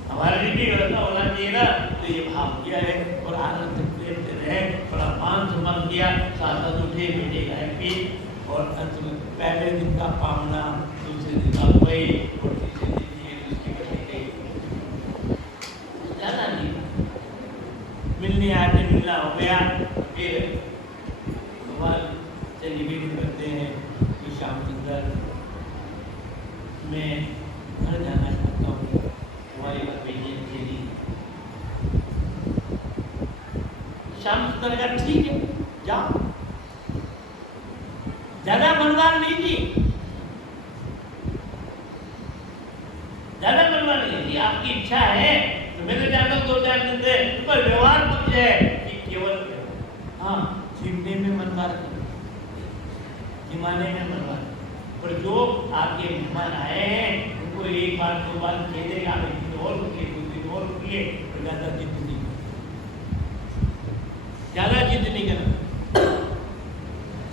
हमारे लिए भी व्यवस्था होना चाहिए ना। तो ये भाव किया है और आनंद प्रेम से रहे और अपमान सम्मान किया, साथ उठे बेटे गाय पी और अंत में पहले दिन का पावना, दूसरे दिन का वही और तीसरे दिन ये उसकी बची गई। जाना नहीं, मिलने आते मिलना हो गया। फिर भगवान से निवेदन करते हैं कि श्याम सुंदर मैं घर जाना चाहता हूँ, हमारी बात भेजिए चली। श्याम सुंदर का ठीक है जाओ, ज्यादा मनवान नहीं थी, ज्यादा मनवान नहीं थी। आपकी इच्छा है तो मैं तो जानता हूँ में 2-4 दिन रहे, पर व्यवहार पक्ष है कि केवल हाँ छिपने में मनवा जिमाने में मनवा। पर जो आपके मेहमान आए हैं उनको एक बार 2 बार कह देगा, एक दिन और रुकिए, 2 दिन और रुकिए, ज्यादा जिद नहीं करना।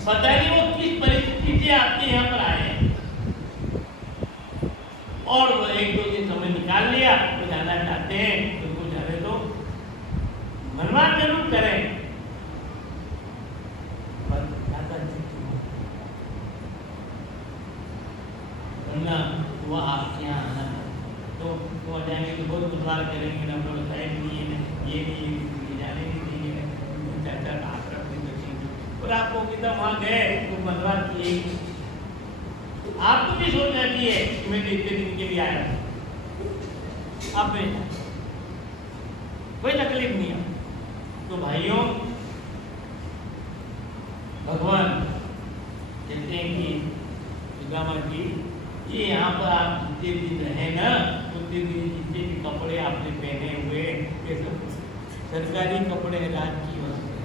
पता नहीं वो किस परिस्थिति से आपके यहाँ पर आए हैं और वो 1-2 दिन समय निकाल लिया तो जाना चाहते हैं, उनको जाने दो, मनवा जरूर करें, पर ज्यादा वरना वह आपके यहाँ आना तो वो आ जाएंगे तो बहुत गुजार करेंगे ना, तो टाइम नहीं है, ये नहीं जाने नहीं है, चाचा आश्रम नहीं बचेंगे। और आपको कितना वहाँ गए तो मनवा किए, आपको भी सोचना चाहिए कि मैं इतने दिन के लिए आया था, अब मैं कोई तकलीफ नहीं है। तो भाइयों, भगवान कहते हैं कि सुदामा जी ये यहाँ पर आप जितने दिन रहे ना, उतने दिन जितने भी कपड़े आपने पहने हुए ये सब सरकारी कपड़े राजकीय वस्त्र,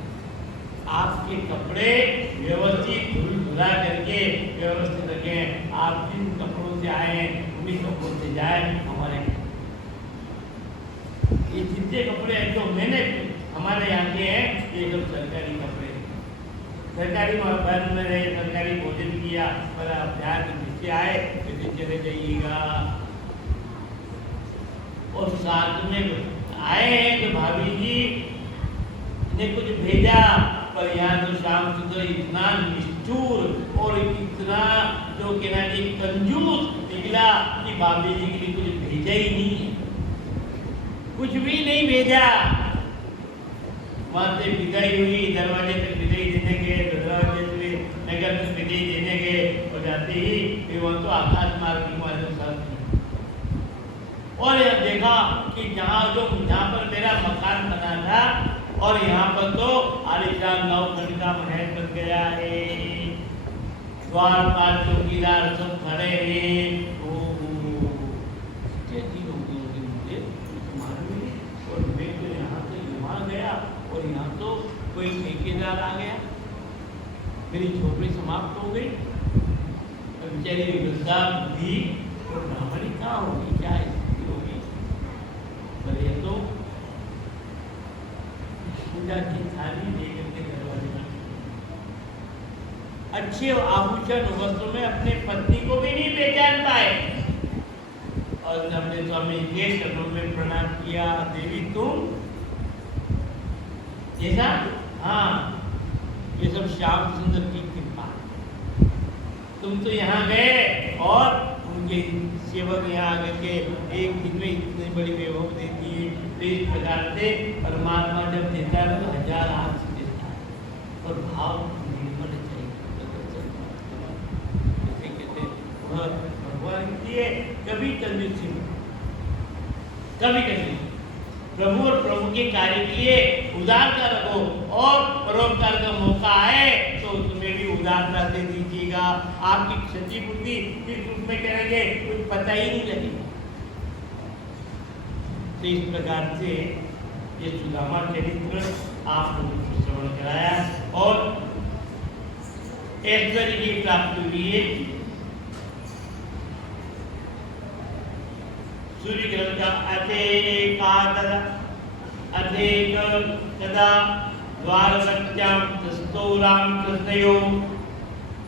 आपके कपड़े व्यवस्थित धुला करके व्यवस्थित रखें। आप जिन कपड़ों से आए हैं उन्हीं कपड़ों से जाए। हमारे ये जितने कपड़े हैं जो मैंने हमारे यहाँ के हैं ये सब सरकारी कपड़े, सरकारी भवन में रहे, सरकारी भोजन किया, पर आप ध्यान से आए तो चले जाइएगा। और साथ में आए हैं तो भाभी जी ने कुछ भेजा, पर यहाँ तो श्याम सुंदर इतना निष्ठुर और इतना जो कहना चाहिए कंजूस निकला कि भाभी जी के लिए कुछ भेजा ही नहीं, कुछ भी नहीं भेजा। वहां से विदाई हुई, दरवाजे तक विदाई देने गए, दरवाजे से नगर में विदाई देने गए और जाते ही वहाँ तो आकाश मार्ग की माध्यम साथ और यह देखा कि जहाँ पर मेरा मकान बना था और यहाँ पर तो आलिशान 9 खंड का महल बन गया है, द्वारपाल चौकीदार सब खड़े हैं। और मैं तो यहाँ से वहाँ गया और यहाँ तो कोई ठेकेदार आ गया, मेरी झोपड़ी समाप्त हो गई, बेचारी वृद्धा बुद्धि और ब्राह्मणी कहाँ होगी, क्या स्थिति होगी। पर ये तो पूजा की थाली लेकर के दरवाजे में अच्छे आभूषण वस्त्रों में अपने पत्नी को भी नहीं पहचान पाए और हमने स्वामी के चरणों में प्रणाम किया, देवी तुम जैसा, हाँ ये सब श्याम सुंदर की कृपा, तुम तो यहाँ गए और उनके सेवक यहाँ आकर के एक दिन में इतनी बड़ी वैभव देती है। तो इस प्रकार से परमात्मा जब देता है तो 1000 हाथ से देता है और भाव निर्मल चाहिए। कहते भगवान किए कभी कंजूसी में, कभी कंजूसी, प्रभु और प्रभु के कार्य के लिए उदारता रखो और परोपकार का मौका आए तो तुम्हें भी उदारता से दीजिएगा। आपकी क्षति बुद्धि किस रूप में करेंगे कुछ पता ही नहीं लगेगा। तो इस प्रकार से ये सुदामा चरित्र आप लोगों को श्रवण कराया और ऐश्वर्य की प्राप्ति हुई है। सूर्य ग्रह का अधेक कदा द्वारसत्याम तस्थो राम कृष्णयो।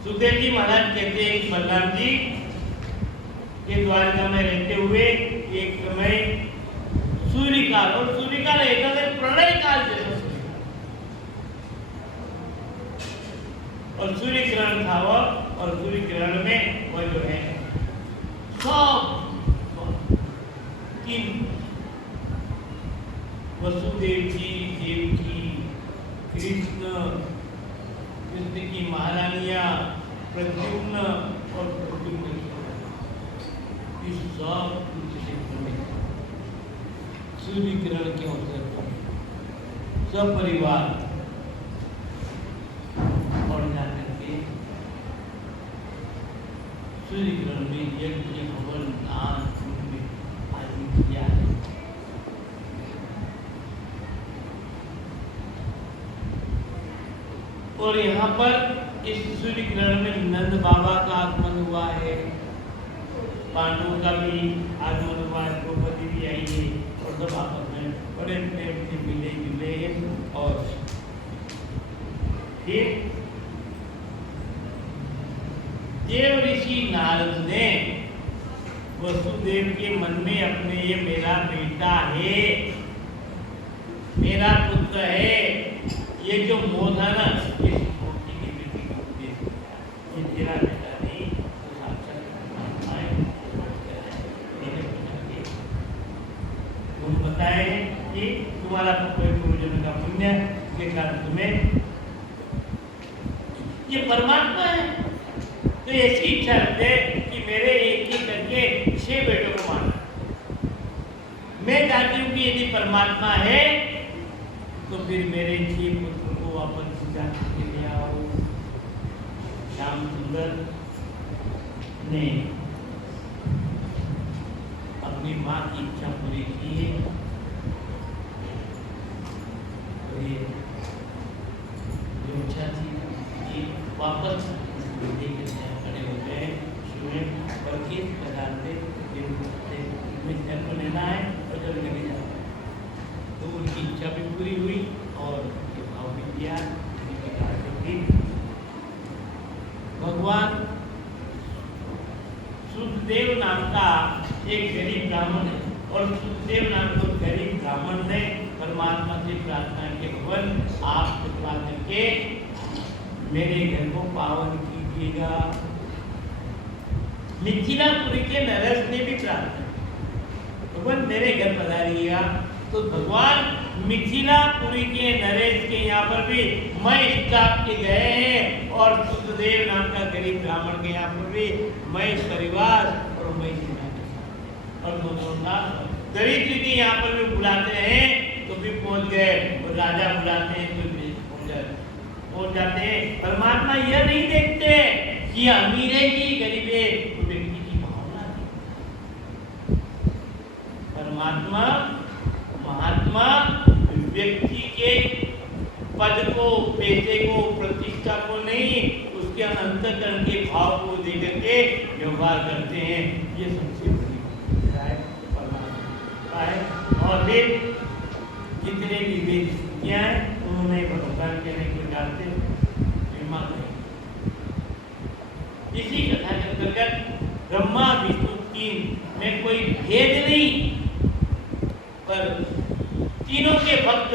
सुखदेव जी महाराज कहते हैं कि बलराम जी के द्वारका में रहते हुए एक समय सूर्य काल, और सूर्य काल ऐसा है प्रलय काल जैसा, और सूर्य किरण था वह, और सूर्य किरण में वह जो है सब वसुदेव जी, देवकी, कृष्ण की महारानियां, प्रद्युम्न और प्रद्युम्न इस सब सूर्य किरण के अवसर पर सब परिवार और जाकर के सूर्य किरण में यज्ञ हवन दान आदि किया है। और यहाँ पर इस सूर्य ग्रहण में नंद बाबा का आगमन हुआ है, पांडवों का भी आगमन हुआ है, द्रौपदी भी आई है और सब आपस में बड़े प्रेम से मिले जुले। और फिर देव ऋषि नारद ने वसुदेव के मन में अपने ये मेरा बेटा है, मेरा पुत्र है, ये जो मोह था ना, ये तेरा बेटा नहीं, तो साक्षात बताए कि तुम्हारा पूर्वजन्म का पुण्य के कारण तुम्हें ये परमात्मा है। तो ऐसी इच्छा रखते कि मेरे एक ही करके 6 बेटों को मारना। मैं चाहती हूँ कि यदि परमात्मा है तो फिर मेरे 6 पुत्र को वापस सीधा करके ले आओ। श्याम सुंदर ने अपनी माँ की इच्छा पूरी की है। तो ये जो इच्छा थी कि वापस खड़े हो गए और किस प्रकार से जन्म लेना है और जन्म लेके जाना है। तो उनकी इच्छा भी पूरी हुई और उनके भाव भी किया। भगवान सुखदेव नाम का एक गरीब ब्राह्मण है और सुखदेव नाम के गरीब ब्राह्मण ने परमात्मा से प्रार्थना की, भगवान आप कृपा करके मेरे घर को पावन कीजिएगा। मिथिलापुरी के नरेश ने भी प्रार्थना की, भगवान मेरे घर पधारिएगा। तो भगवान मिथिलापुरी के नरेश के यहाँ पर भी महेश जाप के गए हैं और सुखदेव नाम का गरीब ब्राह्मण के यहाँ पर भी महेश परिवार और महेश और दोनों दरिद्र के यहाँ पर भी बुलाते हैं तो भी पहुंच गए और राजा बुलाते हैं तो भी पहुंच जाते हैं। परमात्मा यह नहीं देखते कि अमीर है कि गरीब है, तो व्यक्ति की भावना है। परमात्मा महात्मा व्यक्ति के पद को, पैसे को, प्रतिष्ठा को नहीं, उसके अंतःकरण के भाव को देकर के व्यवहार करते हैं। ये सबसे बड़ी परमात्मा है। और फिर जितने भी वेद स्थितियां हैं उन्होंने भगवान के नहीं को जानते निर्मा नहीं। इसी कथा के अंतर्गत ब्रह्मा विष्णु तीन में कोई भेद नहीं, पर तीनों के भक्त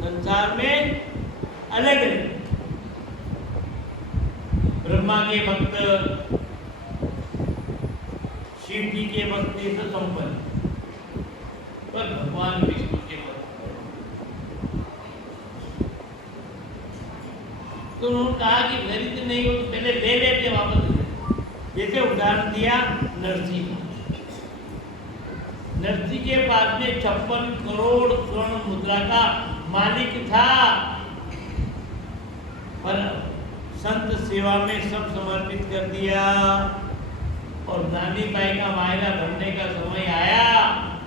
संसार में अलग अलग। ब्रह्मा के भक्त शिव जी के भक्ति से संपन्न, पर भगवान विष्णु के भक्त तो उन्होंने कहा कि दरिद्र नहीं हो तो पहले ले लेते वापस। जैसे उदाहरण दिया नरसिंह, नरसिंह के पास में 56 करोड़ स्वर्ण मुद्रा का मालिक था, पर संत सेवा में सब समर्पित कर दिया और नानी बाई का मायना भरने का समय आया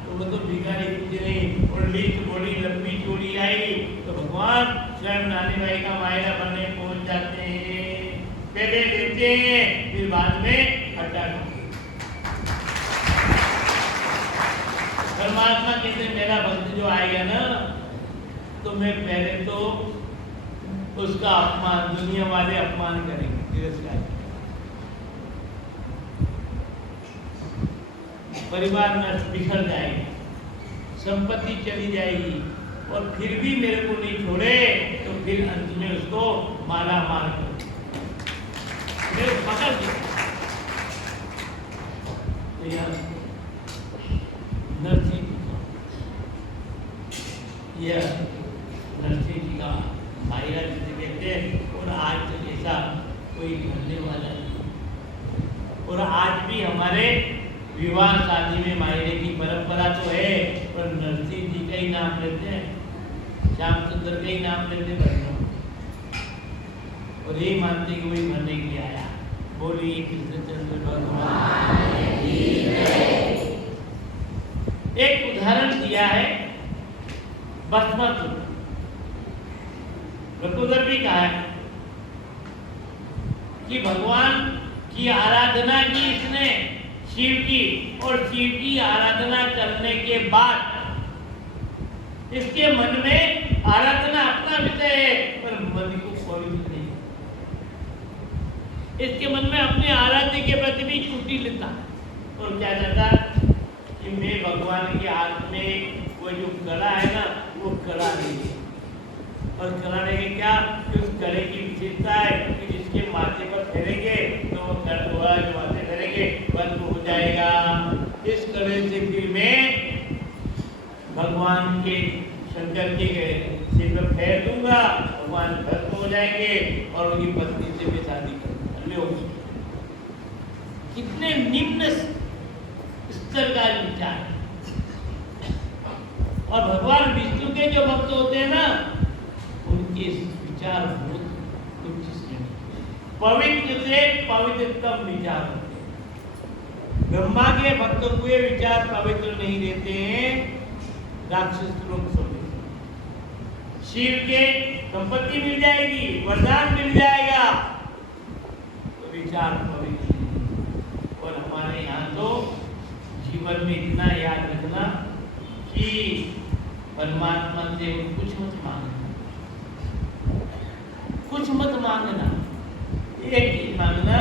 तो वो तो भिखारी कुछ नहीं और लिस्ट बड़ी लंबी चोरी आई तो भगवान स्वयं नानी बाई का मायना भरने पहुंच जाते हैं। पहले देते हैं फिर बाद में हटा देते। परमात्मा कहते मेरा भक्त जो आएगा ना तो मैं पहले तो उसका अपमान, दुनिया वाले अपमान करेंगे, तिरस्कार, परिवार नष्ट बिखर जाएगा, संपत्ति चली जाएगी और फिर भी मेरे को नहीं छोड़े तो फिर अंत में उसको माला मार कर मेरे पकड़ दिया। नरसिंह जी का भाईरा जिसे कहते हैं और आज तक ऐसा कोई करने वाला नहीं। और आज भी हमारे विवाह शादी में मायरे की परंपरा तो है, पर नरसिंह जी का ही नाम लेते हैं, श्याम सुंदर का ही नाम लेते हैं और यही मानते कि वही मरने के लिए आया। बोलिए कृष्णचंद्र भगवान। एक उदाहरण दिया है भस्मासुर। रघुवर भी कहा है कि भगवान की आराधना की इसने शिव की, और शिव की आराधना करने के बाद इसके मन में आराधना अपना विषय है पर मन को पवित्र नहीं, इसके मन में अपने आराध्य के प्रति भी छुट्टी लेता है और क्या कहता कि मैं भगवान के हाथ में वो जो कला है ना वो कला नहीं है, और कराने के क्या कि उस कड़े की विशेषता है कि जिसके माथे पर फेरेंगे तो वो कड़ा जो माथे फेरेंगे बंद हो जाएगा। इस कड़े से फिर मैं भगवान के शंकर के सिर पर फेर दूंगा, भगवान भक्त हो जाएंगे और उनकी पत्नी से भी शादी करूंगा। कितने निम्न स्तर का विचार। और भगवान विष्णु के जो भक्त होते हैं ना उनके विचार बहुत उच्च श्रेणी, पवित्र से पवित्रतम विचार होते हैं। ब्रह्मा के भक्तों को ये विचार पवित्र नहीं देते हैं, राक्षस लोग समझते। शिव के संपत्ति मिल जाएगी, वरदान मिल जाएगा, तो विचार पवित्र नहीं। और हमारे यहाँ तो जीवन में इतना याद रखना कि परमात्मा से कुछ मत मांगना, कुछ मत मांगना, एक चीज मांगना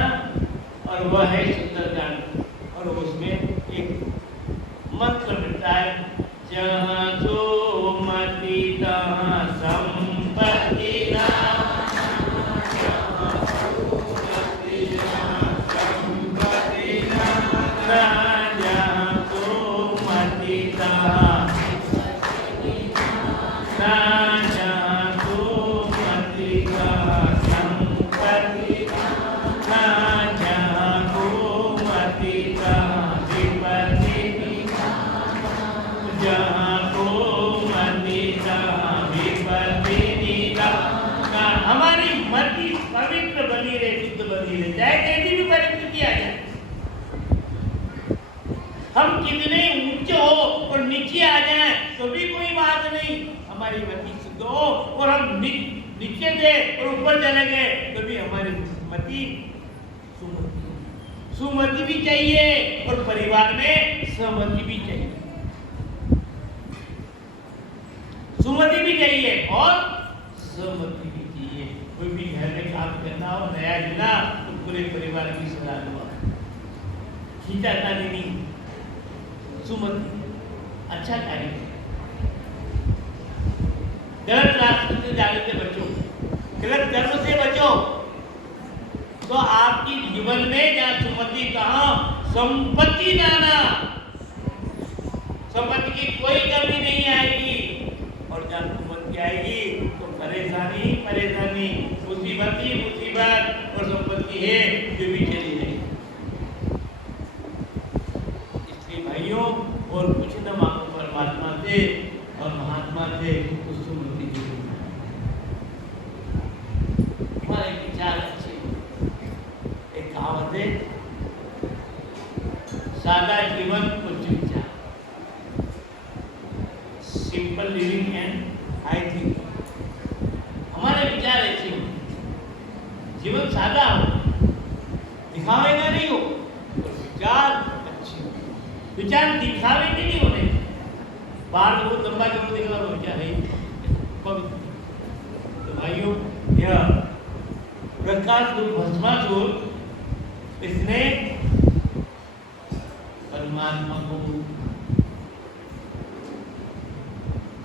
और वह है सुंदरकांड। और उसमें एक मंत्र मिलता है, जहाँ जो मति तहाँ संपत्ति ना, हमारी मति पवित्र बनी रहे, शुद्ध बनी रहे, चाहे कैसी भी परिस्थिति आ जाए। हम कितने ऊंचे हो और नीचे आ जाए तो भी कोई बात नहीं, हमारी मति शुद्ध हो। और हम नीचे थे और ऊपर चले गए तो भी हमारी मति सुमति भी चाहिए और परिवार में सहमति भी चाहिए, सुमति भी चाहिए और सहमति भी चाहिए। कोई भी घर में काम करना हो, नया जुना, तो पूरे परिवार की सलाह लो, खींचातानी नहीं, सुमति, अच्छा कार्य। गलत रास्ते से जाने से बचो, गलत कर्म से बचो, तो आपकी जीवन में जहाँ सुमति कहाँ संपत्ति लाना, संपत्ति की कोई कमी नहीं आएगी। और जब सुमति आएगी तो परेशानी परेशानी, मुसीबत ही मुसीबत, और संपत्ति है जो भी चली रही। इसलिए भाइयों और कुछ न मांगो परमात्मा से और महात्मा से, उस सुमति की हमारे विचार अच्छे। एक कहावत है, सादा जीवन उच्च विचार, simple living and high thinking. हमारे विचार ऐसे हो, जीवन सादा हो, दिखावे का नहीं हो, और विचार अच्छे हो। विचार दिखावे के नहीं होने, बाहर बहुत लंबा जरूर दिखा तो विचार है पवित्र। तो भाइयों, यह प्रकाशुर भस्मासुर इसने परमात्मा को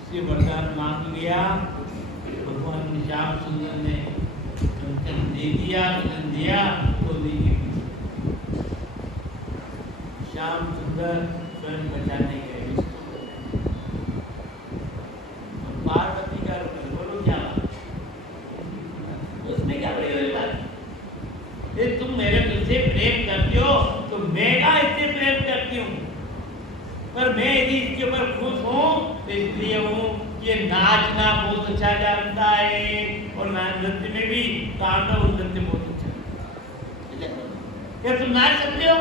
से वरदान मांग लिया। भगवान श्याम सुंदर ने वचन दे दिया, वचन दिया तो देखिए श्याम सुंदर स्वयं बचाने गए। पार्वती का बोलो क्या बात, उसने क्या बोली बात, तुम मेरे से प्रेम करते हो तो मैं क्या इससे प्रेम करती हूँ, पर मैं यदि इसके ऊपर खुश हूँ तो इसलिए हूँ ये नाचना बहुत अच्छा जानता है, और नृत्य में भी तांडव नृत्य बहुत अच्छा। क्या तुम नाच सकते हो?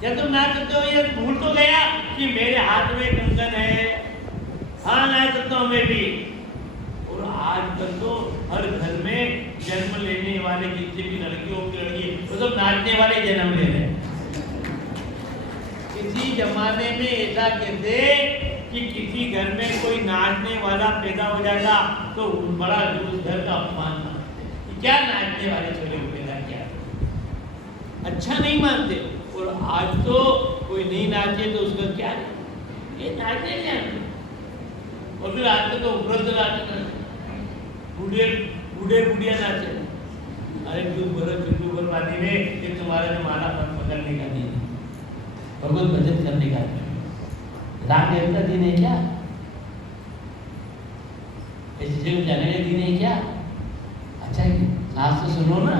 क्या तुम नाच सकते हो? ये भूल तो गया कि मेरे हाथ में कंगन है, हाँ नाच सकता हूँ मैं भी। और आज तक नाचने वाले जन्म ले रहे हैं। किसी जमाने में ऐसा कहते कि किसी घर में कोई नाचने वाला पैदा हो जाता तो बड़ा उस घर का अपमान था। क्या नाचने वाले छोले को पैदा किया, अच्छा नहीं मानते। और आज तो कोई नहीं नाचे तो उसका क्या, ये नाचने नहीं आते। और फिर आज तो वृद्ध नाचते, बूढ़े बुढ़िया नाचे। अरे क्यों बोलो चुटू बोल पाती में ये तुम्हारा जो माला पकड़ने का दिन, भगवत भजन करने का राम देवता दिन है क्या, ऐसी जगह जाने का दिन है क्या? अच्छा सास तो सुनो ना,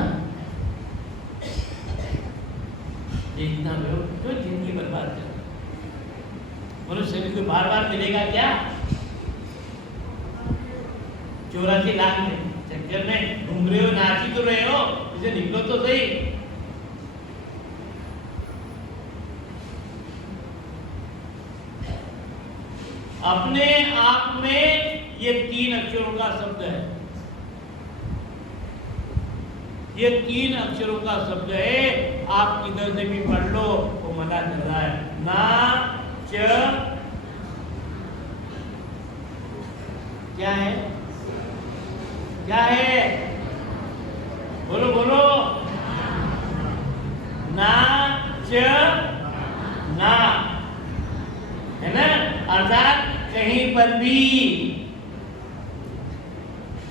ये इतना क्यों जिंदगी बर्बाद कर। मनुष्य को बार बार मिलेगा क्या? 84 लाख में चक्कर में घूम रहे हो, नाच ही तो रहे हो, इसे निकलो तो सही। अपने आप में ये 3 अक्षरों का शब्द है, ये 3 अक्षरों का शब्द है। आप किधर से भी पढ़ लो वो मना कर रहा है। ना च क्या है, क्या है, बोलो बोलो, ना च ना, है ना। अर्थात कहीं पर भी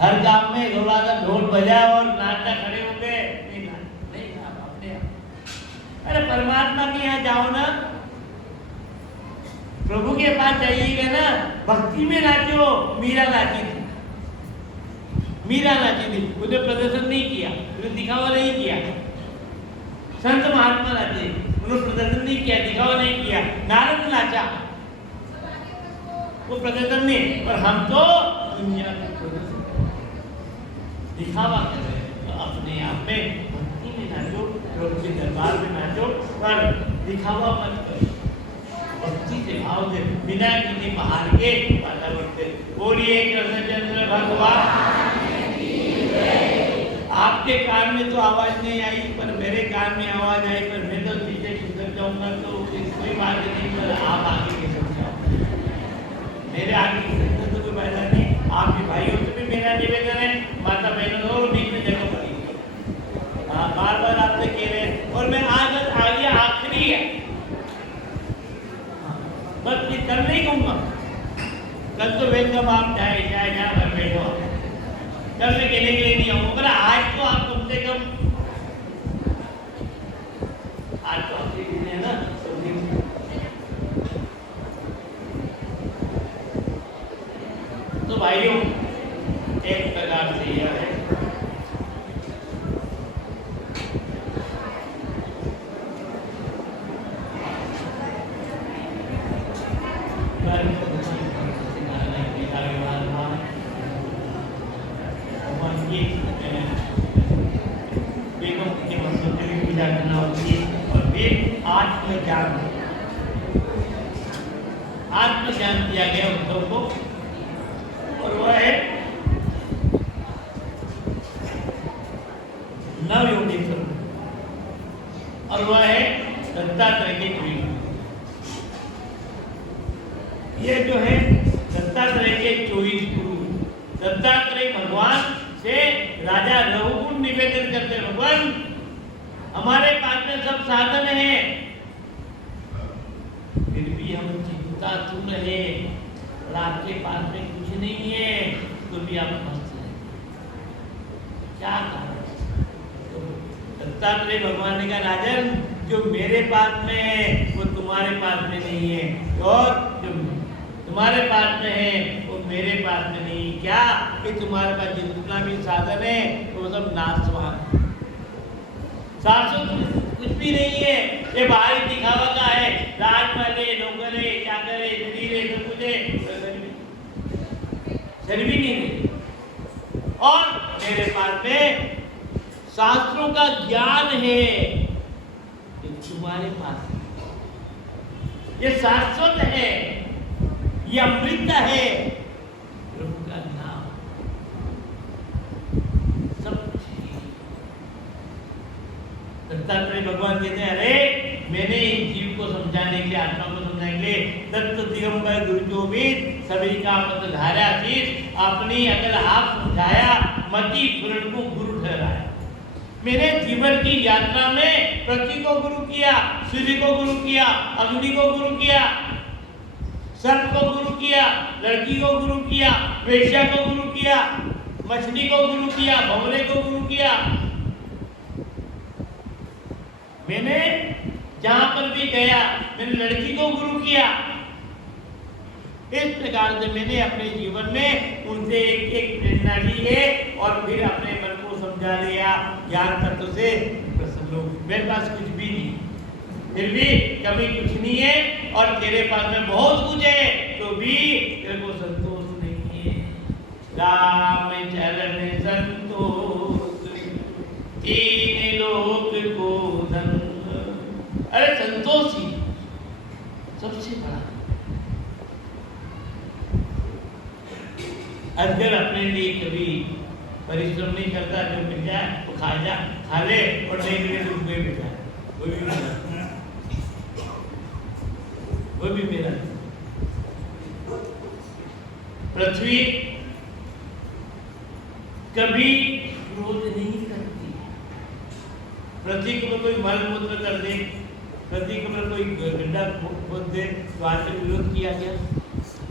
हर काम में थोड़ा सा ढोल बजा और नाचना खड़े हो गए, नहीं अपने आप। अरे परमात्मा के यहाँ जाओ ना, प्रभु के पास जाइएगा ना, भक्ति में नाचो। मीरा नाची थी, मीरा नाची थी, उसने प्रदर्शन नहीं किया, उसने दिखावा नहीं किया। संत महात्मा नाचे, उन्होंने प्रदर्शन नहीं किया, दिखावा नहीं किया। नारद नाचा, वो प्रदर्शन नहीं। और हम तो दुनिया में दिखावा कर रहे हैं। तो अपने आप में भक्ति में नाचो, प्रभु के दरबार में नाचो, पर दिखावा मत करो। भक्ति से भाव से, बिना किसी बाहर के वातावरण से। बोलिए कृष्णचंद्र भगवान। आपके कान में तो आवाज नहीं आई, पर मेरे कान में आवाज आई, पर मैं तो पीछे सुधर जाऊंगा तो कोई बात नहीं, पर आप आगे के सब जाओ। मेरे आगे की तो कोई फायदा नहीं। आपके भाइयों से भी मेरा निवेदन है, माता बहनों और बीच में जगह पड़ी। हाँ, बार बार आपसे कह रहे हैं, और मैं आज आगे आखिरी है, बस ये कल नहीं कहूँगा। कल तो वेलकम, आप जाए जाए जहाँ पर बैठो, कल मैं कहने के लिए नहीं आऊँगा, पर आज तो आप कम से कम, आज तो आपसे कहते हैं ना, तो भाइयों एक प्रकार से यह है आत्मज्ञान दिया गया उद्धव को, और वह है नवयोगेश्वर, और वह है दत्तात्रेय के ट्वीट। ये जो है दत्तात्रेय के 24 गुरु, दत्तात्रेय भगवान से राजा रघुकुंड निवेदन करते, भगवान हमारे पास में सब साधन है, फिर भी हम चिंता तुम रहे, और आपके पास में कुछ नहीं है, तो भी आप मस्त हैं, क्या कारण? तो दत्तात्रेय भगवान ने कहा, राजन जो मेरे पास में है वो तुम्हारे पास में नहीं है, और जो तुम्हारे पास में है वो मेरे पास में नहीं। क्या कि तुम्हारे पास जितना भी साधन है वो सब नाशवान, शाश्वत कुछ भी नहीं है, ये बाहरी दिखावा का है। राजमहल है, नौकर है, चाकर है, शरीर है, सब कुछ है, शरीर भी नहीं है। और मेरे पास में शास्त्रों का ज्ञान है, ये तुम्हारे पास ये शाश्वत है, ये अमृत है, प्रभु का नाम सब ठीक। दत्तात्रेय भगवान कहते हैं अरे मैंने इस जीव को समझाने के लिए, आत्मा को समझाने के लिए तत्व दिगंबर गुरु जो भी सभी का मत धारा चीज अपनी अकल आप समझाया, मति पूर्ण को गुरु ठहराया। मेरे जीवन की यात्रा में पृथ्वी को गुरु किया, सूर्य को गुरु किया, अग्नि को गुरु किया, सर्प को गुरु किया, लड़की को गुरु किया, वेश्या को गुरु किया, मछली को गुरु किया, भंवरे को गुरु किया। मैंने जहां पर भी गया मैंने लड़की को गुरु किया। इस प्रकार से मैंने अपने जीवन में उनसे एक एक प्रेरणा ली है और फिर अपने मन को समझा लिया, ज्ञान तत्व से प्रसन्न हो। मेरे पास कुछ भी नहीं, फिर भी कमी कुछ नहीं है और तेरे पास में बहुत कुछ है तो भी तेरे को संतोष नहीं है। राम चरण संतोष तीन लोक को धन। अरे संतोष ही सबसे बड़ा। अगर अपने लिए कभी परिश्रम नहीं करता, जो मिल जाए वो खा ले और नहीं मिले तो उसमें मिल जाए, वो भी मेरा। पृथ्वी कभी क्रोध नहीं करती। पृथ्वी को कोई मल मूत्र कर दे, पृथ्वी को कोई गड्ढा खोद दे तो आज तक विरोध किया गया,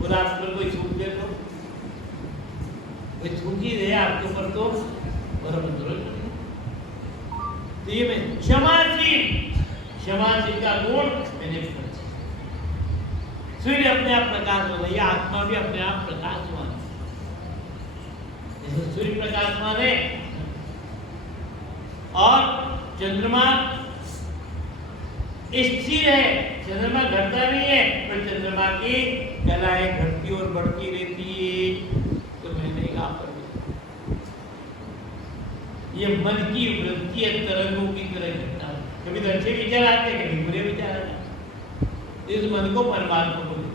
और आप पर कोई छूट दे तो छूटी रहे आपके ऊपर तो ये मैं क्षमाशील का गुण मैंने। सूर्य अपने आप प्रकाशवान है, आत्मा भी अपने आप प्रकाशवान है। जैसे सूर्य प्रकाशवान है और चंद्रमा स्थिर है, चंद्रमा घटता नहीं है, पर चंद्रमा की कलाएं घटती और बढ़ती रहती है। ये मन की वृत्ति तरंगों की तरह घटना, कभी तो अच्छे विचार आते हैं, कभी बुरे विचार आते हैं। इस मन को परमात्मा को दे,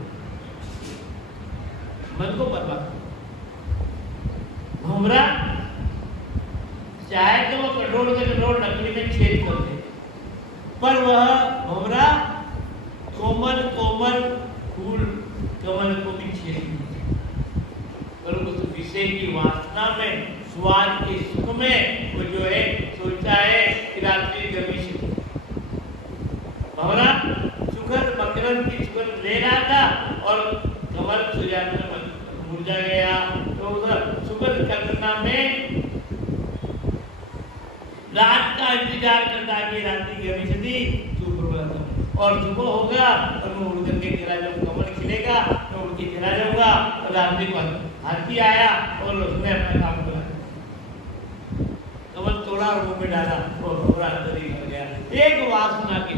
मन को परमात्मा। भुमरा चाहे तो वो कठोर से कठोर लकड़ी में छेद कर दे, पर वह भुमरा कोमल कोमल फूल कमल को भी छेद नहीं, पर उस विषय की वासना में, स्वाद के सुख में वो जो है सोचता है कि रात्रि गर्मी से भंवरा सुगंध मकरंद की सुगंध ले रहा था और कमल सूर्यास्त में मुरझा गया, तो उधर सुगंध कल्पना में रात का इंतजार करता कि रात्रि गर्मी से थी और सुबह होगा और मैं उड़ करके चला जाऊँ, कमल खिलेगा मैं उड़ के चला जाऊंगा। और रात्रि को हाथी आया और उसने अपना काम करा, कमल तोड़ा और मुंह में डाला और भंवरा अंदर ही मर गया। एक वासना के,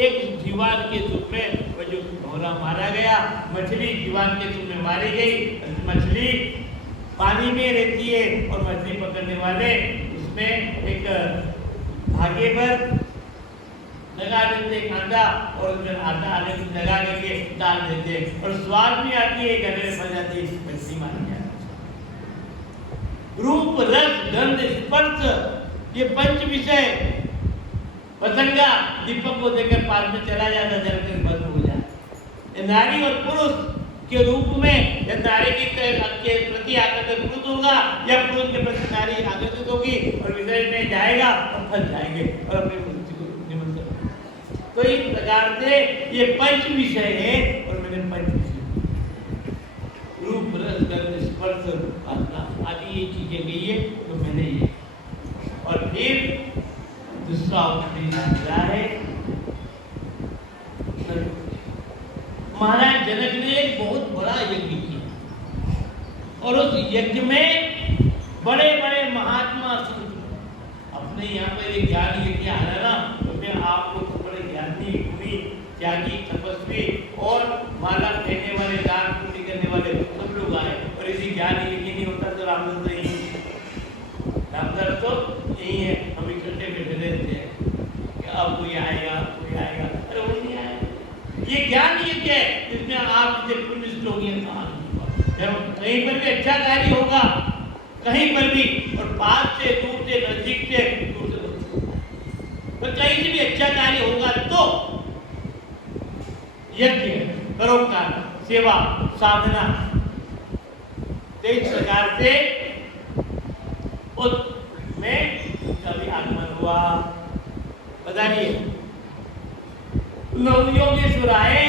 एक जीवान के सुख में वो जो भंवरा मारा गया। मछली जीवान के सुख में मारी गई। मछली पानी में रहती है और मछली पकड़ने वाले उसमें एक धागे पर लगा देते कांदा और उसमें आटा आने से लगा करके डाल देते और स्वाद भी आती है, गले में फंस जाती है, मछली मार जाती। रूप रस गंध स्पर्श ये पंच विषय, पतंगा दीपक को देकर पास में चला जाता, जलकर बंद हो जाए। नारी और पुरुष के रूप में या नारी के प्रति आकर्षित पुरुष होगा या पुरुष के प्रति नारी आकर्षित होगी और विषय में जाएगा और फंस जाएंगे और अपने मृत्यु को निमंत्रण। तो इस प्रकार से ये पंच विषय है और मैंने पंच विषय रूप रस गंध स्पर्श आदि ये चीजें गई है, तो मैंने ये। और फिर दूसरा उपदेश मिला है, महाराज जनक ने एक बहुत बड़ा यज्ञ किया और उस यज्ञ में बड़े बड़े महात्मा अपने यहाँ पर एक ज्ञान यज्ञ आ रहा ना, तो मैं आप लोग तो बड़े ज्ञानी गुणी त्यागी तपस्वी और माला देने वाले दान पुण्य करने वाले सब लोग आए। और इसी ज्ञान यज्ञ नहीं होता तो रामदत्त नहीं, रामदत्त तो यही है, हम इकट्ठे बैठे रहते हैं कि अब कोई आएगा कोई आएगा, अरे वो नहीं आएगा। ये ज्ञान यज्ञ है जिसमें आप जब पुण्य श्लोक जब कहीं पर भी अच्छा कार्य होगा, कहीं पर भी, और पास से दूर से नजदीक से दूर से तो कहीं से भी अच्छा कार्य होगा तो यज्ञ, परोपकार, सेवा, साधना, तो इस प्रकार से में कभी आगमन हुआ। बताइए, नवयोगेश्वर आए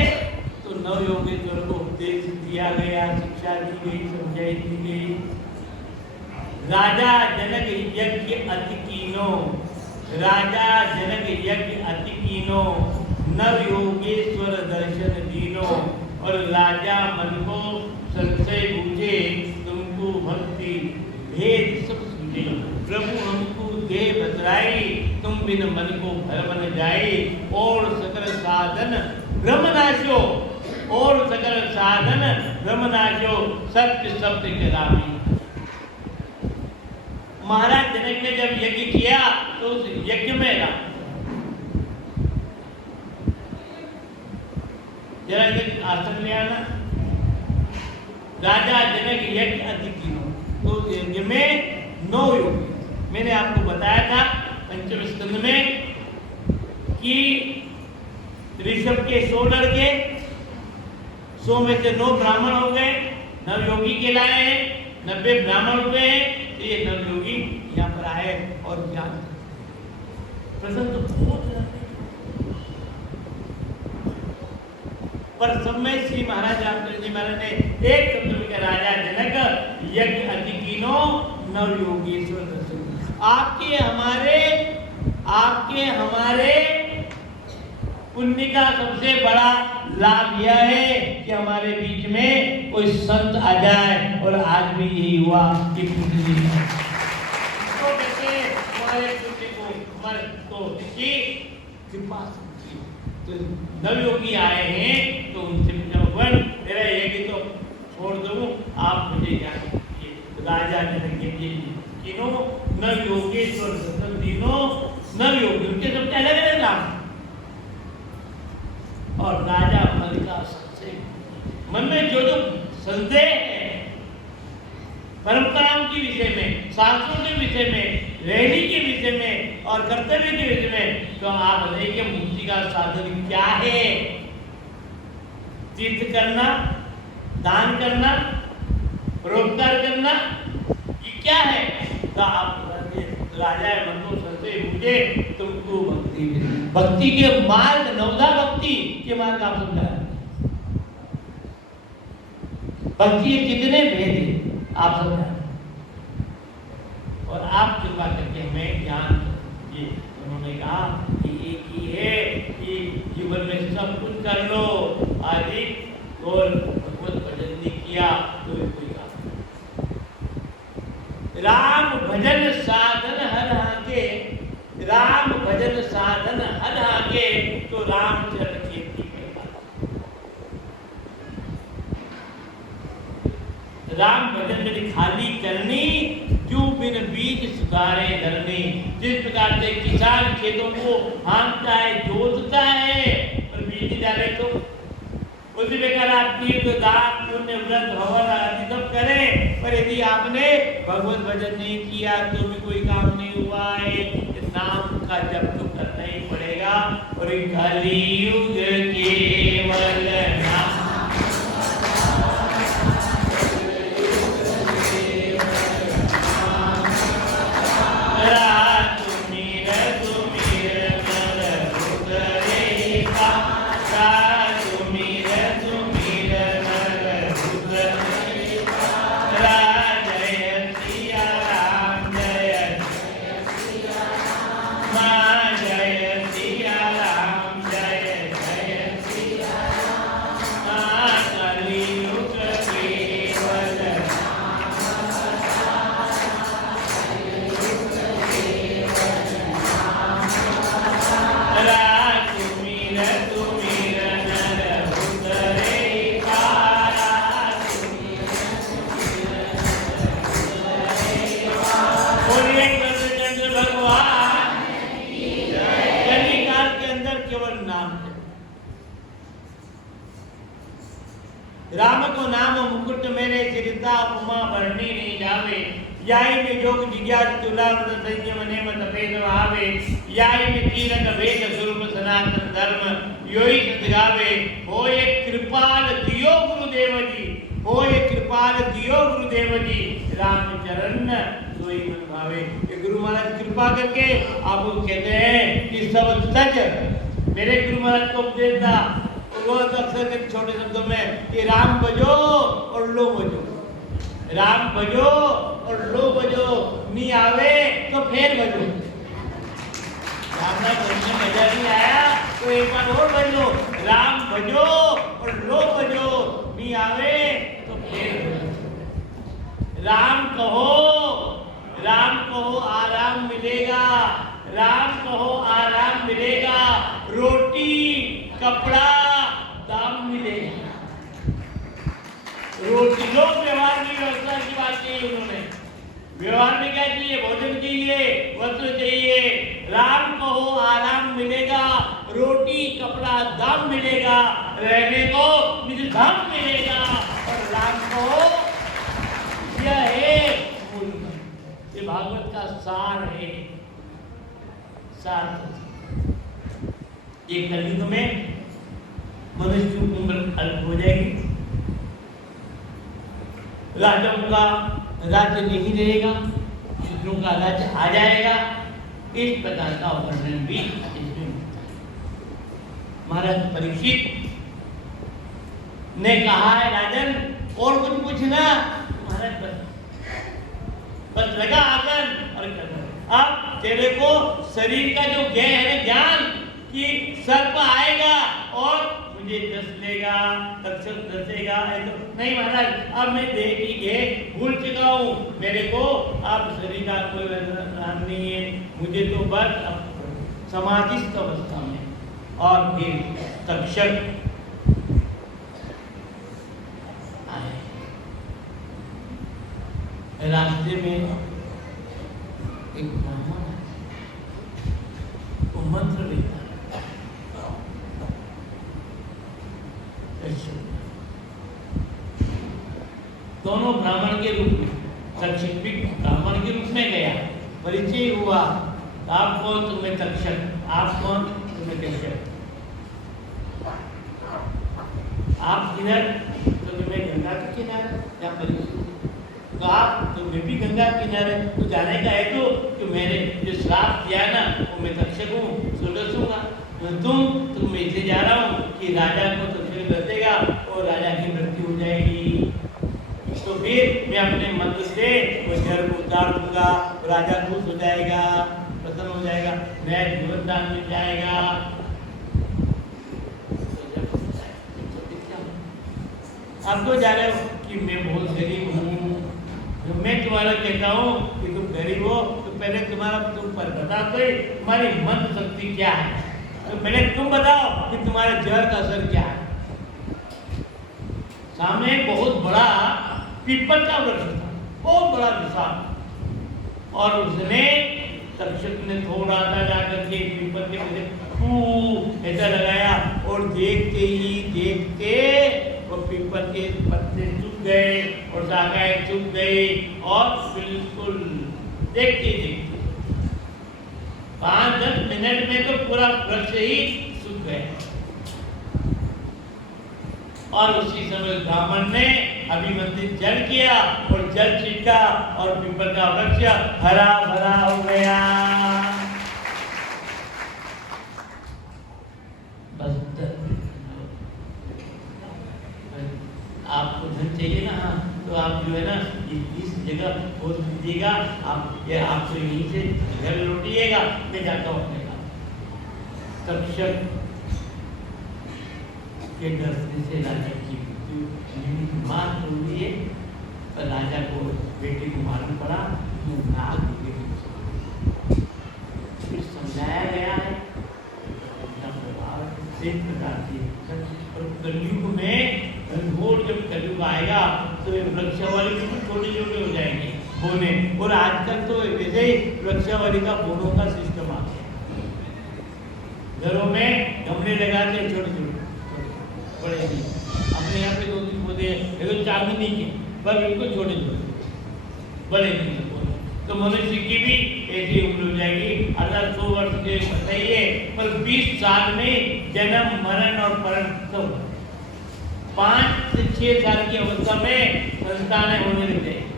तो नवयोगेश्वर को उपदेश दिया गया, शिक्षा दी गई, समझाई दी गई। राजा जनक यज्ञ अति कीनो, राजा जनक यज्ञ अति कीनो, नवयोगेश्वर दर्शन दीनो। और राजा मन को संशय बूझे, तुमको भक्ति भेद सब सूझे। प्रभु हमको दे बतराई, तुम बिन मन को भर बन जाए। और सकल साधन ब्रह्मनाशो, और सकल साधन ब्रह्मनाशो, सत्य शब्द के रामी। महाराज जनक ने जब यज्ञ किया तो उस यज्ञ में जरा आसन ले आना। राजा जनक यज्ञ अति कीनो, तो यज्ञ में 9 योग। मैंने आपको बताया था पंचम स्कंद में कि ऋषभ के 100 लड़के, 100 में से 9 ब्राह्मण हो गए, 9 योगी कहलाए हैं, 90 ब्राह्मण हुए हैं। तो ये 9 योगी यहाँ पर आए और ज्ञान प्रसन्न तो बहुत पर सब में श्री महाराज रामचंद्र जी महाराज ने एक शब्द में कहा, राजा जनक यज्ञ अति कीनो, नव योगेश्वर दर्शन। आपके हमारे पुण्य का सबसे बड़ा लाभ यह है कि हमारे बीच में कोई संत आ जाए, और आज भी यही हुआ कि तो कहते हमारे पुण्य को, हमारे को कृपा तो नवयोगी आए हैं, तो उनसे भगवान मेरा यज्ञ तो छोड़ दूं, आप मुझे ज्ञान दीजिए। राजा जनक तीनों नवयोगेश्वर दर्शन तीनों नवयोगी, उनके सबसे अलग अलग नाम। और राजा मन का संशय, मन में जो जो संदेह है परंपराओं के विषय में, शास्त्रों के विषय में, रहने के विषय में और कर्तव्य के विषय में, तो आप बताइए कि मुक्ति का साधन क्या है? तीर्थ करना, दान करना, परोपकार करना, ये क्या है? तो आप राजा मन को संशय मुझे तुमको भक्ति, भक्ति के मार्ग, नवधा भक्ति के मार्ग आप समझा। भक्ति के कितने भेद हैं आप समझा, और आप कृपा करके हमें ज्ञान दीजिए। उन्होंने कहा कि एक ही है कि जीवन में सब कुछ कर लो आदि, और भगवत भजन नहीं किया तो कोई काम। राम भजन साधन हर हाके, राम भजन साधन हर हाके, तो रामचरण कीर्ति करना। राम भजन में खाली करनी, जो बिन बीज सुधारे धरनी। जिस प्रकार से किसान खेतों को हांकता है, जोतता है, और बीज डाले तो उसी प्रकार आप तीर्थ, दान, पुण्य, व्रत, हवन आदि सब करें, पर यदि आपने भगवत भजन नहीं किया तो भी कोई काम नहीं हुआ है। नाम का जप तो करना ही पड़ेगा। और कलियुग केवल नाम, राम को नाम मुकुट मेरे सिरता, उपमा भरनी नहीं जावे। याई में योग जिज्ञास तुलाव संयम नेम तपेद आवे याई में तीरक वेद स्वरूप सनातन धर्म योई सतगावे होए कृपाल दियो गुरुदेव जी होए कृपाल दियो गुरुदेव जी राम चरण सोई मन भावे। ये गुरु महाराज कृपा करके आपको कहते हैं कि सब सच मेरे गुरु महाराज को उपदेश था वो अक्सर के छोटे शब्दों में कि राम भजो और लो भजो राम भजो और लो भजो नहीं आवे तो फिर भजो राम ना भजने मजा नहीं आया तो एक बार और भजो राम भजो और लो भजो नहीं आवे तो फिर भजो राम कहो आराम मिलेगा राम कहो आराम मिलेगा रोटी कपड़ा दाम मिलेगा रोटी लोग व्यवहार में व्यवस्था की बात की उन्होंने व्यवहार में क्या चाहिए भोजन चाहिए वस्त्र चाहिए राम कहो आराम मिलेगा रोटी कपड़ा दाम मिलेगा रहने को निज धाम मिलेगा और राम कहो यह है ये भागवत का सार है सार ये कलयुग में मनुष्य की उम्र अल्प हो जाएगी राजाओं का राज्य नहीं रहेगा शूद्रों का राज्य आ जाएगा इस प्रकार का वर्णन भी इसमें महाराज परीक्षित ने कहा है राजन और कुछ पूछना महाराज बस लगा आकर और करना अब तेरे को शरीर का जो ज्ञान है ज्ञान कि सर्प आएगा और मुझे दस लेगा तक्षक दसेगा तो नहीं महाराज अब मैं देख के भूल चुका हूँ मेरे को अब शरीर का कोई व्यवहार नहीं है मुझे तो बस अब समाधिस्थ अवस्था में और फिर तक्षक आए रास्ते में एक ब्राह्मण वो मंत्र लेता दोनों ब्राह्मण के रूप में तक्षक भी ब्राह्मण के रूप में गया परिचय हुआ आप कौन तुम्हें तक्षक आप कौन तुम्हें तक्षक आप किधर तो तुम्हें गंगा के किनारे या परिचय तो आप तुम्हें भी गंगा किनारे तो जाने का है तो मैंने जो श्राप दिया ना वो मैं तक्षक हूँ सो दसूंगा तुम मैं इसे जा रहा हूँ कि राजा को तक्षक दसेगा और राजा की मृत्यु हो जाएगी तो फिर मैं अपने मंत्र से वो जल को उतार दूंगा राजा खुश हो जाएगा प्रसन्न हो जाएगा नया जीवन दान मिल जाएगा आप तो जा रहे हो कि मैं बहुत गरीब हूँ मैं तुम्हारा कहता हूँ कि तुम गरीब हो तो पहले तुम्हारा तुम पर बता दो तुम्हारी मंत्र शक्ति क्या है तो पहले तुम बताओ कि तुम्हारे जहर का असर क्या है सामने बहुत बड़ा पीपल का वृक्ष था बहुत बड़ा विशाल और उसने तक्षक ने थोड़ा सा जाकर के पीपल के पीछे ऐसा लगाया और देखते वो पीपल के पत्ते चुप गए और शाखाएं चुप गई और बिल्कुल देखते 5-10 मिनट में तो पूरा वृक्ष ही सूख गया और उसी समय ब्राह्मण ने अभिमंत्रित जल किया और जल छिड़का और पीपल का वृक्ष हरा भरा हो गया बस आपको धन चाहिए ना तो आप जो है ना इस जगह खोज दीजिएगा आप ये आपको यहीं से घर लौटिएगा मैं जाता हूँ अपने काम तक्षक के डर से राजा की मृत्यु मार हो गई है पर राजा को बेटे को मालूम पड़ा तो नाग फिर समझाया गया है इस प्रकार से और कलयुग में घोर जब कलयुग आएगा तो वृक्षावली बिल्कुल छोटे छोटे हो जाएंगे बोने और आजकल तो वैसे ही वृक्षावली का बोनों का सिस्टम आ गया घरों में गमले लगाते छोटे छोटे बड़े नहीं अपने यहाँ पे 2-3 पौधे ये तो 4 महीने के पर बिल्कुल छोटे छोटे बड़े नहीं तो मनुष्य की भी ऐसी उम्र हो जाएगी। अगर 100 वर्ष के बताइए, पर 20 साल में जन्म मरण और परम सब 5 से 6 साल की अवस्था में संतानें होने लग जाएगी।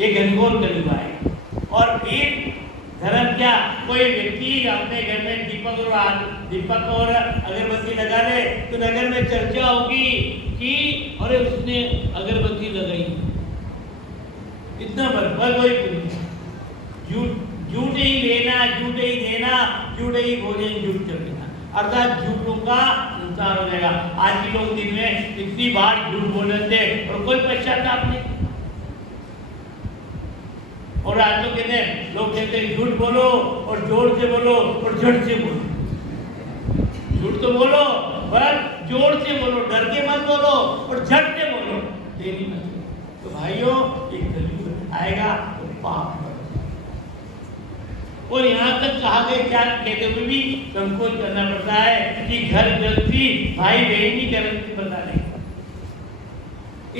ये घनघोर कलयुग है। और फिर धर्म क्या, कोई व्यक्ति अपने घर में दीपक और अगरबत्ती लगा ले तो नगर में चर्चा होगी कि अरे उसने अगरबत्ती लगाई। इतना बर्बाद कोई झूठ ही लेना, झूठ ही देना, झूठ ही भोजन, झूठ कर देना, अर्थात झूठों का संसार हो जाएगा। आज के लोग दिन में इतनी बार झूठ बोल रहे थे और कोई पश्चाताप नहीं। और आज तो कहते हैं, लोग कहते हैं झूठ बोलो और जोर से बोलो और झट से बोलो। झूठ तो बोलो पर जोर से बोलो, डर के मत बोलो और झट से बोलो, देरी मत बोलो। तो भाइयों, एक कलयुग आएगा तो पाप। और यहाँ तक कहा गया, क्या कहते हुए भी संकोच करना पड़ता है कि घर गृहस्थी भाई बहन की गृहस्थी पता नहीं।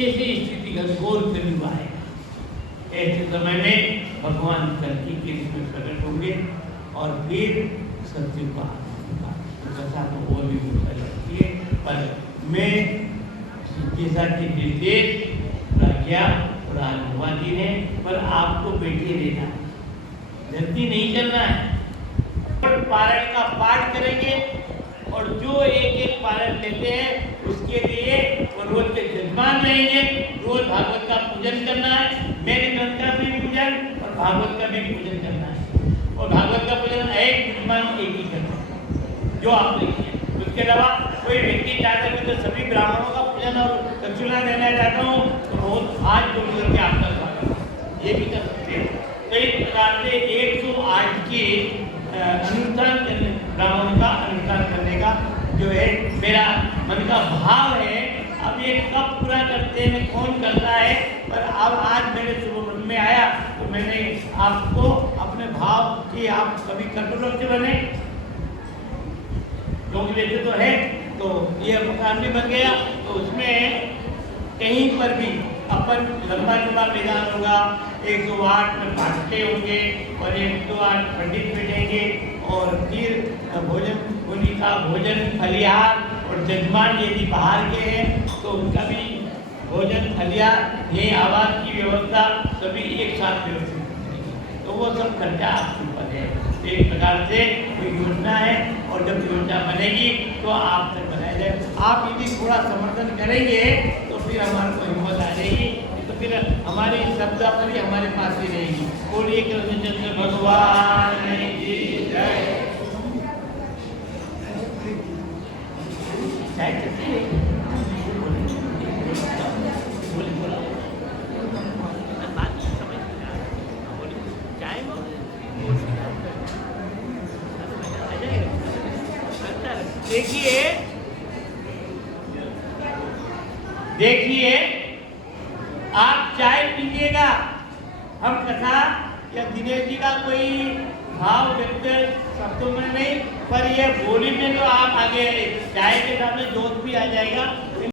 ऐसी स्थिति घनघोर कलयुग आएगा। ऐसे समय में भगवान कल्कि के रूप में प्रकट होंगे और फिर सत्य को कथा तो वो भी लगती है। पर मैं जैसा कि निर्देश प्रज्ञा और आज भगवान जी ने, पर आपको बैठे रहना है, धरती नहीं चलना है। पारायण का पाठ करेंगे और जो एक पारायण लेते हैं उसके लिए रोज के जजमान रहेंगे। रोज भागवत का पूजन करना है, मेरे ग्रंथ का भी पूजन और भागवत का भी पूजन करना है। और भागवत का पूजन एक जजमान एक ही करना है जो आप देखिए। उसके अलावा कोई व्यक्ति चाहता है तो सभी ब्राह्मणों का पूजन और दक्षिणा देना चाहता हूँ तो बहुत हाथ जोड़ करके आपका स्वागत, ये भी कर सकते हैं। तो एक प्रकार से 108 की अनुष्ठान करने, ब्राह्मणों का अनुष्ठान करने का जो है मेरा मन का भाव है। अब ये कब पूरा करते हैं, कौन करता है, पर अब आज मेरे शुभ मन में आया तो मैंने आपको अपने भाव कि आप कभी कठोर से बने, क्योंकि वैसे तो है तो ये मकान भी बन गया तो उसमें कहीं पर भी अपन लंबा चौड़ा मैदान होगा, 108 में पाठे होंगे और 108 पंडित बैठेंगे और फिर भोजन होली का भोजन फलिहार और जजमान यदि बाहर के हैं तो उनका भी भोजन फलिहार, ये आवास की व्यवस्था सभी एक साथ व्यवस्थित, तो वो सब खर्चा आपके ऊपर है। एक प्रकार से कोई योजना है और जब योजना बनेगी तो आप तक बनाया जाए। आप यदि थोड़ा समर्थन करेंगे तो फिर हमारे को हिम्मत आ जाएगी, तो फिर हमारी शब्द अपनी हमारे पास ही रहेगी। बोलिए कृष्णचंद्र भगवान की जय। देखिए आप चाय पीजिएगा, हम कथा या दिनेश जी का कोई भाव व्यक्त शब्दों में नहीं, पर ये बोली में तो आप आगे चाय के सामने जोत भी आ जाएगा।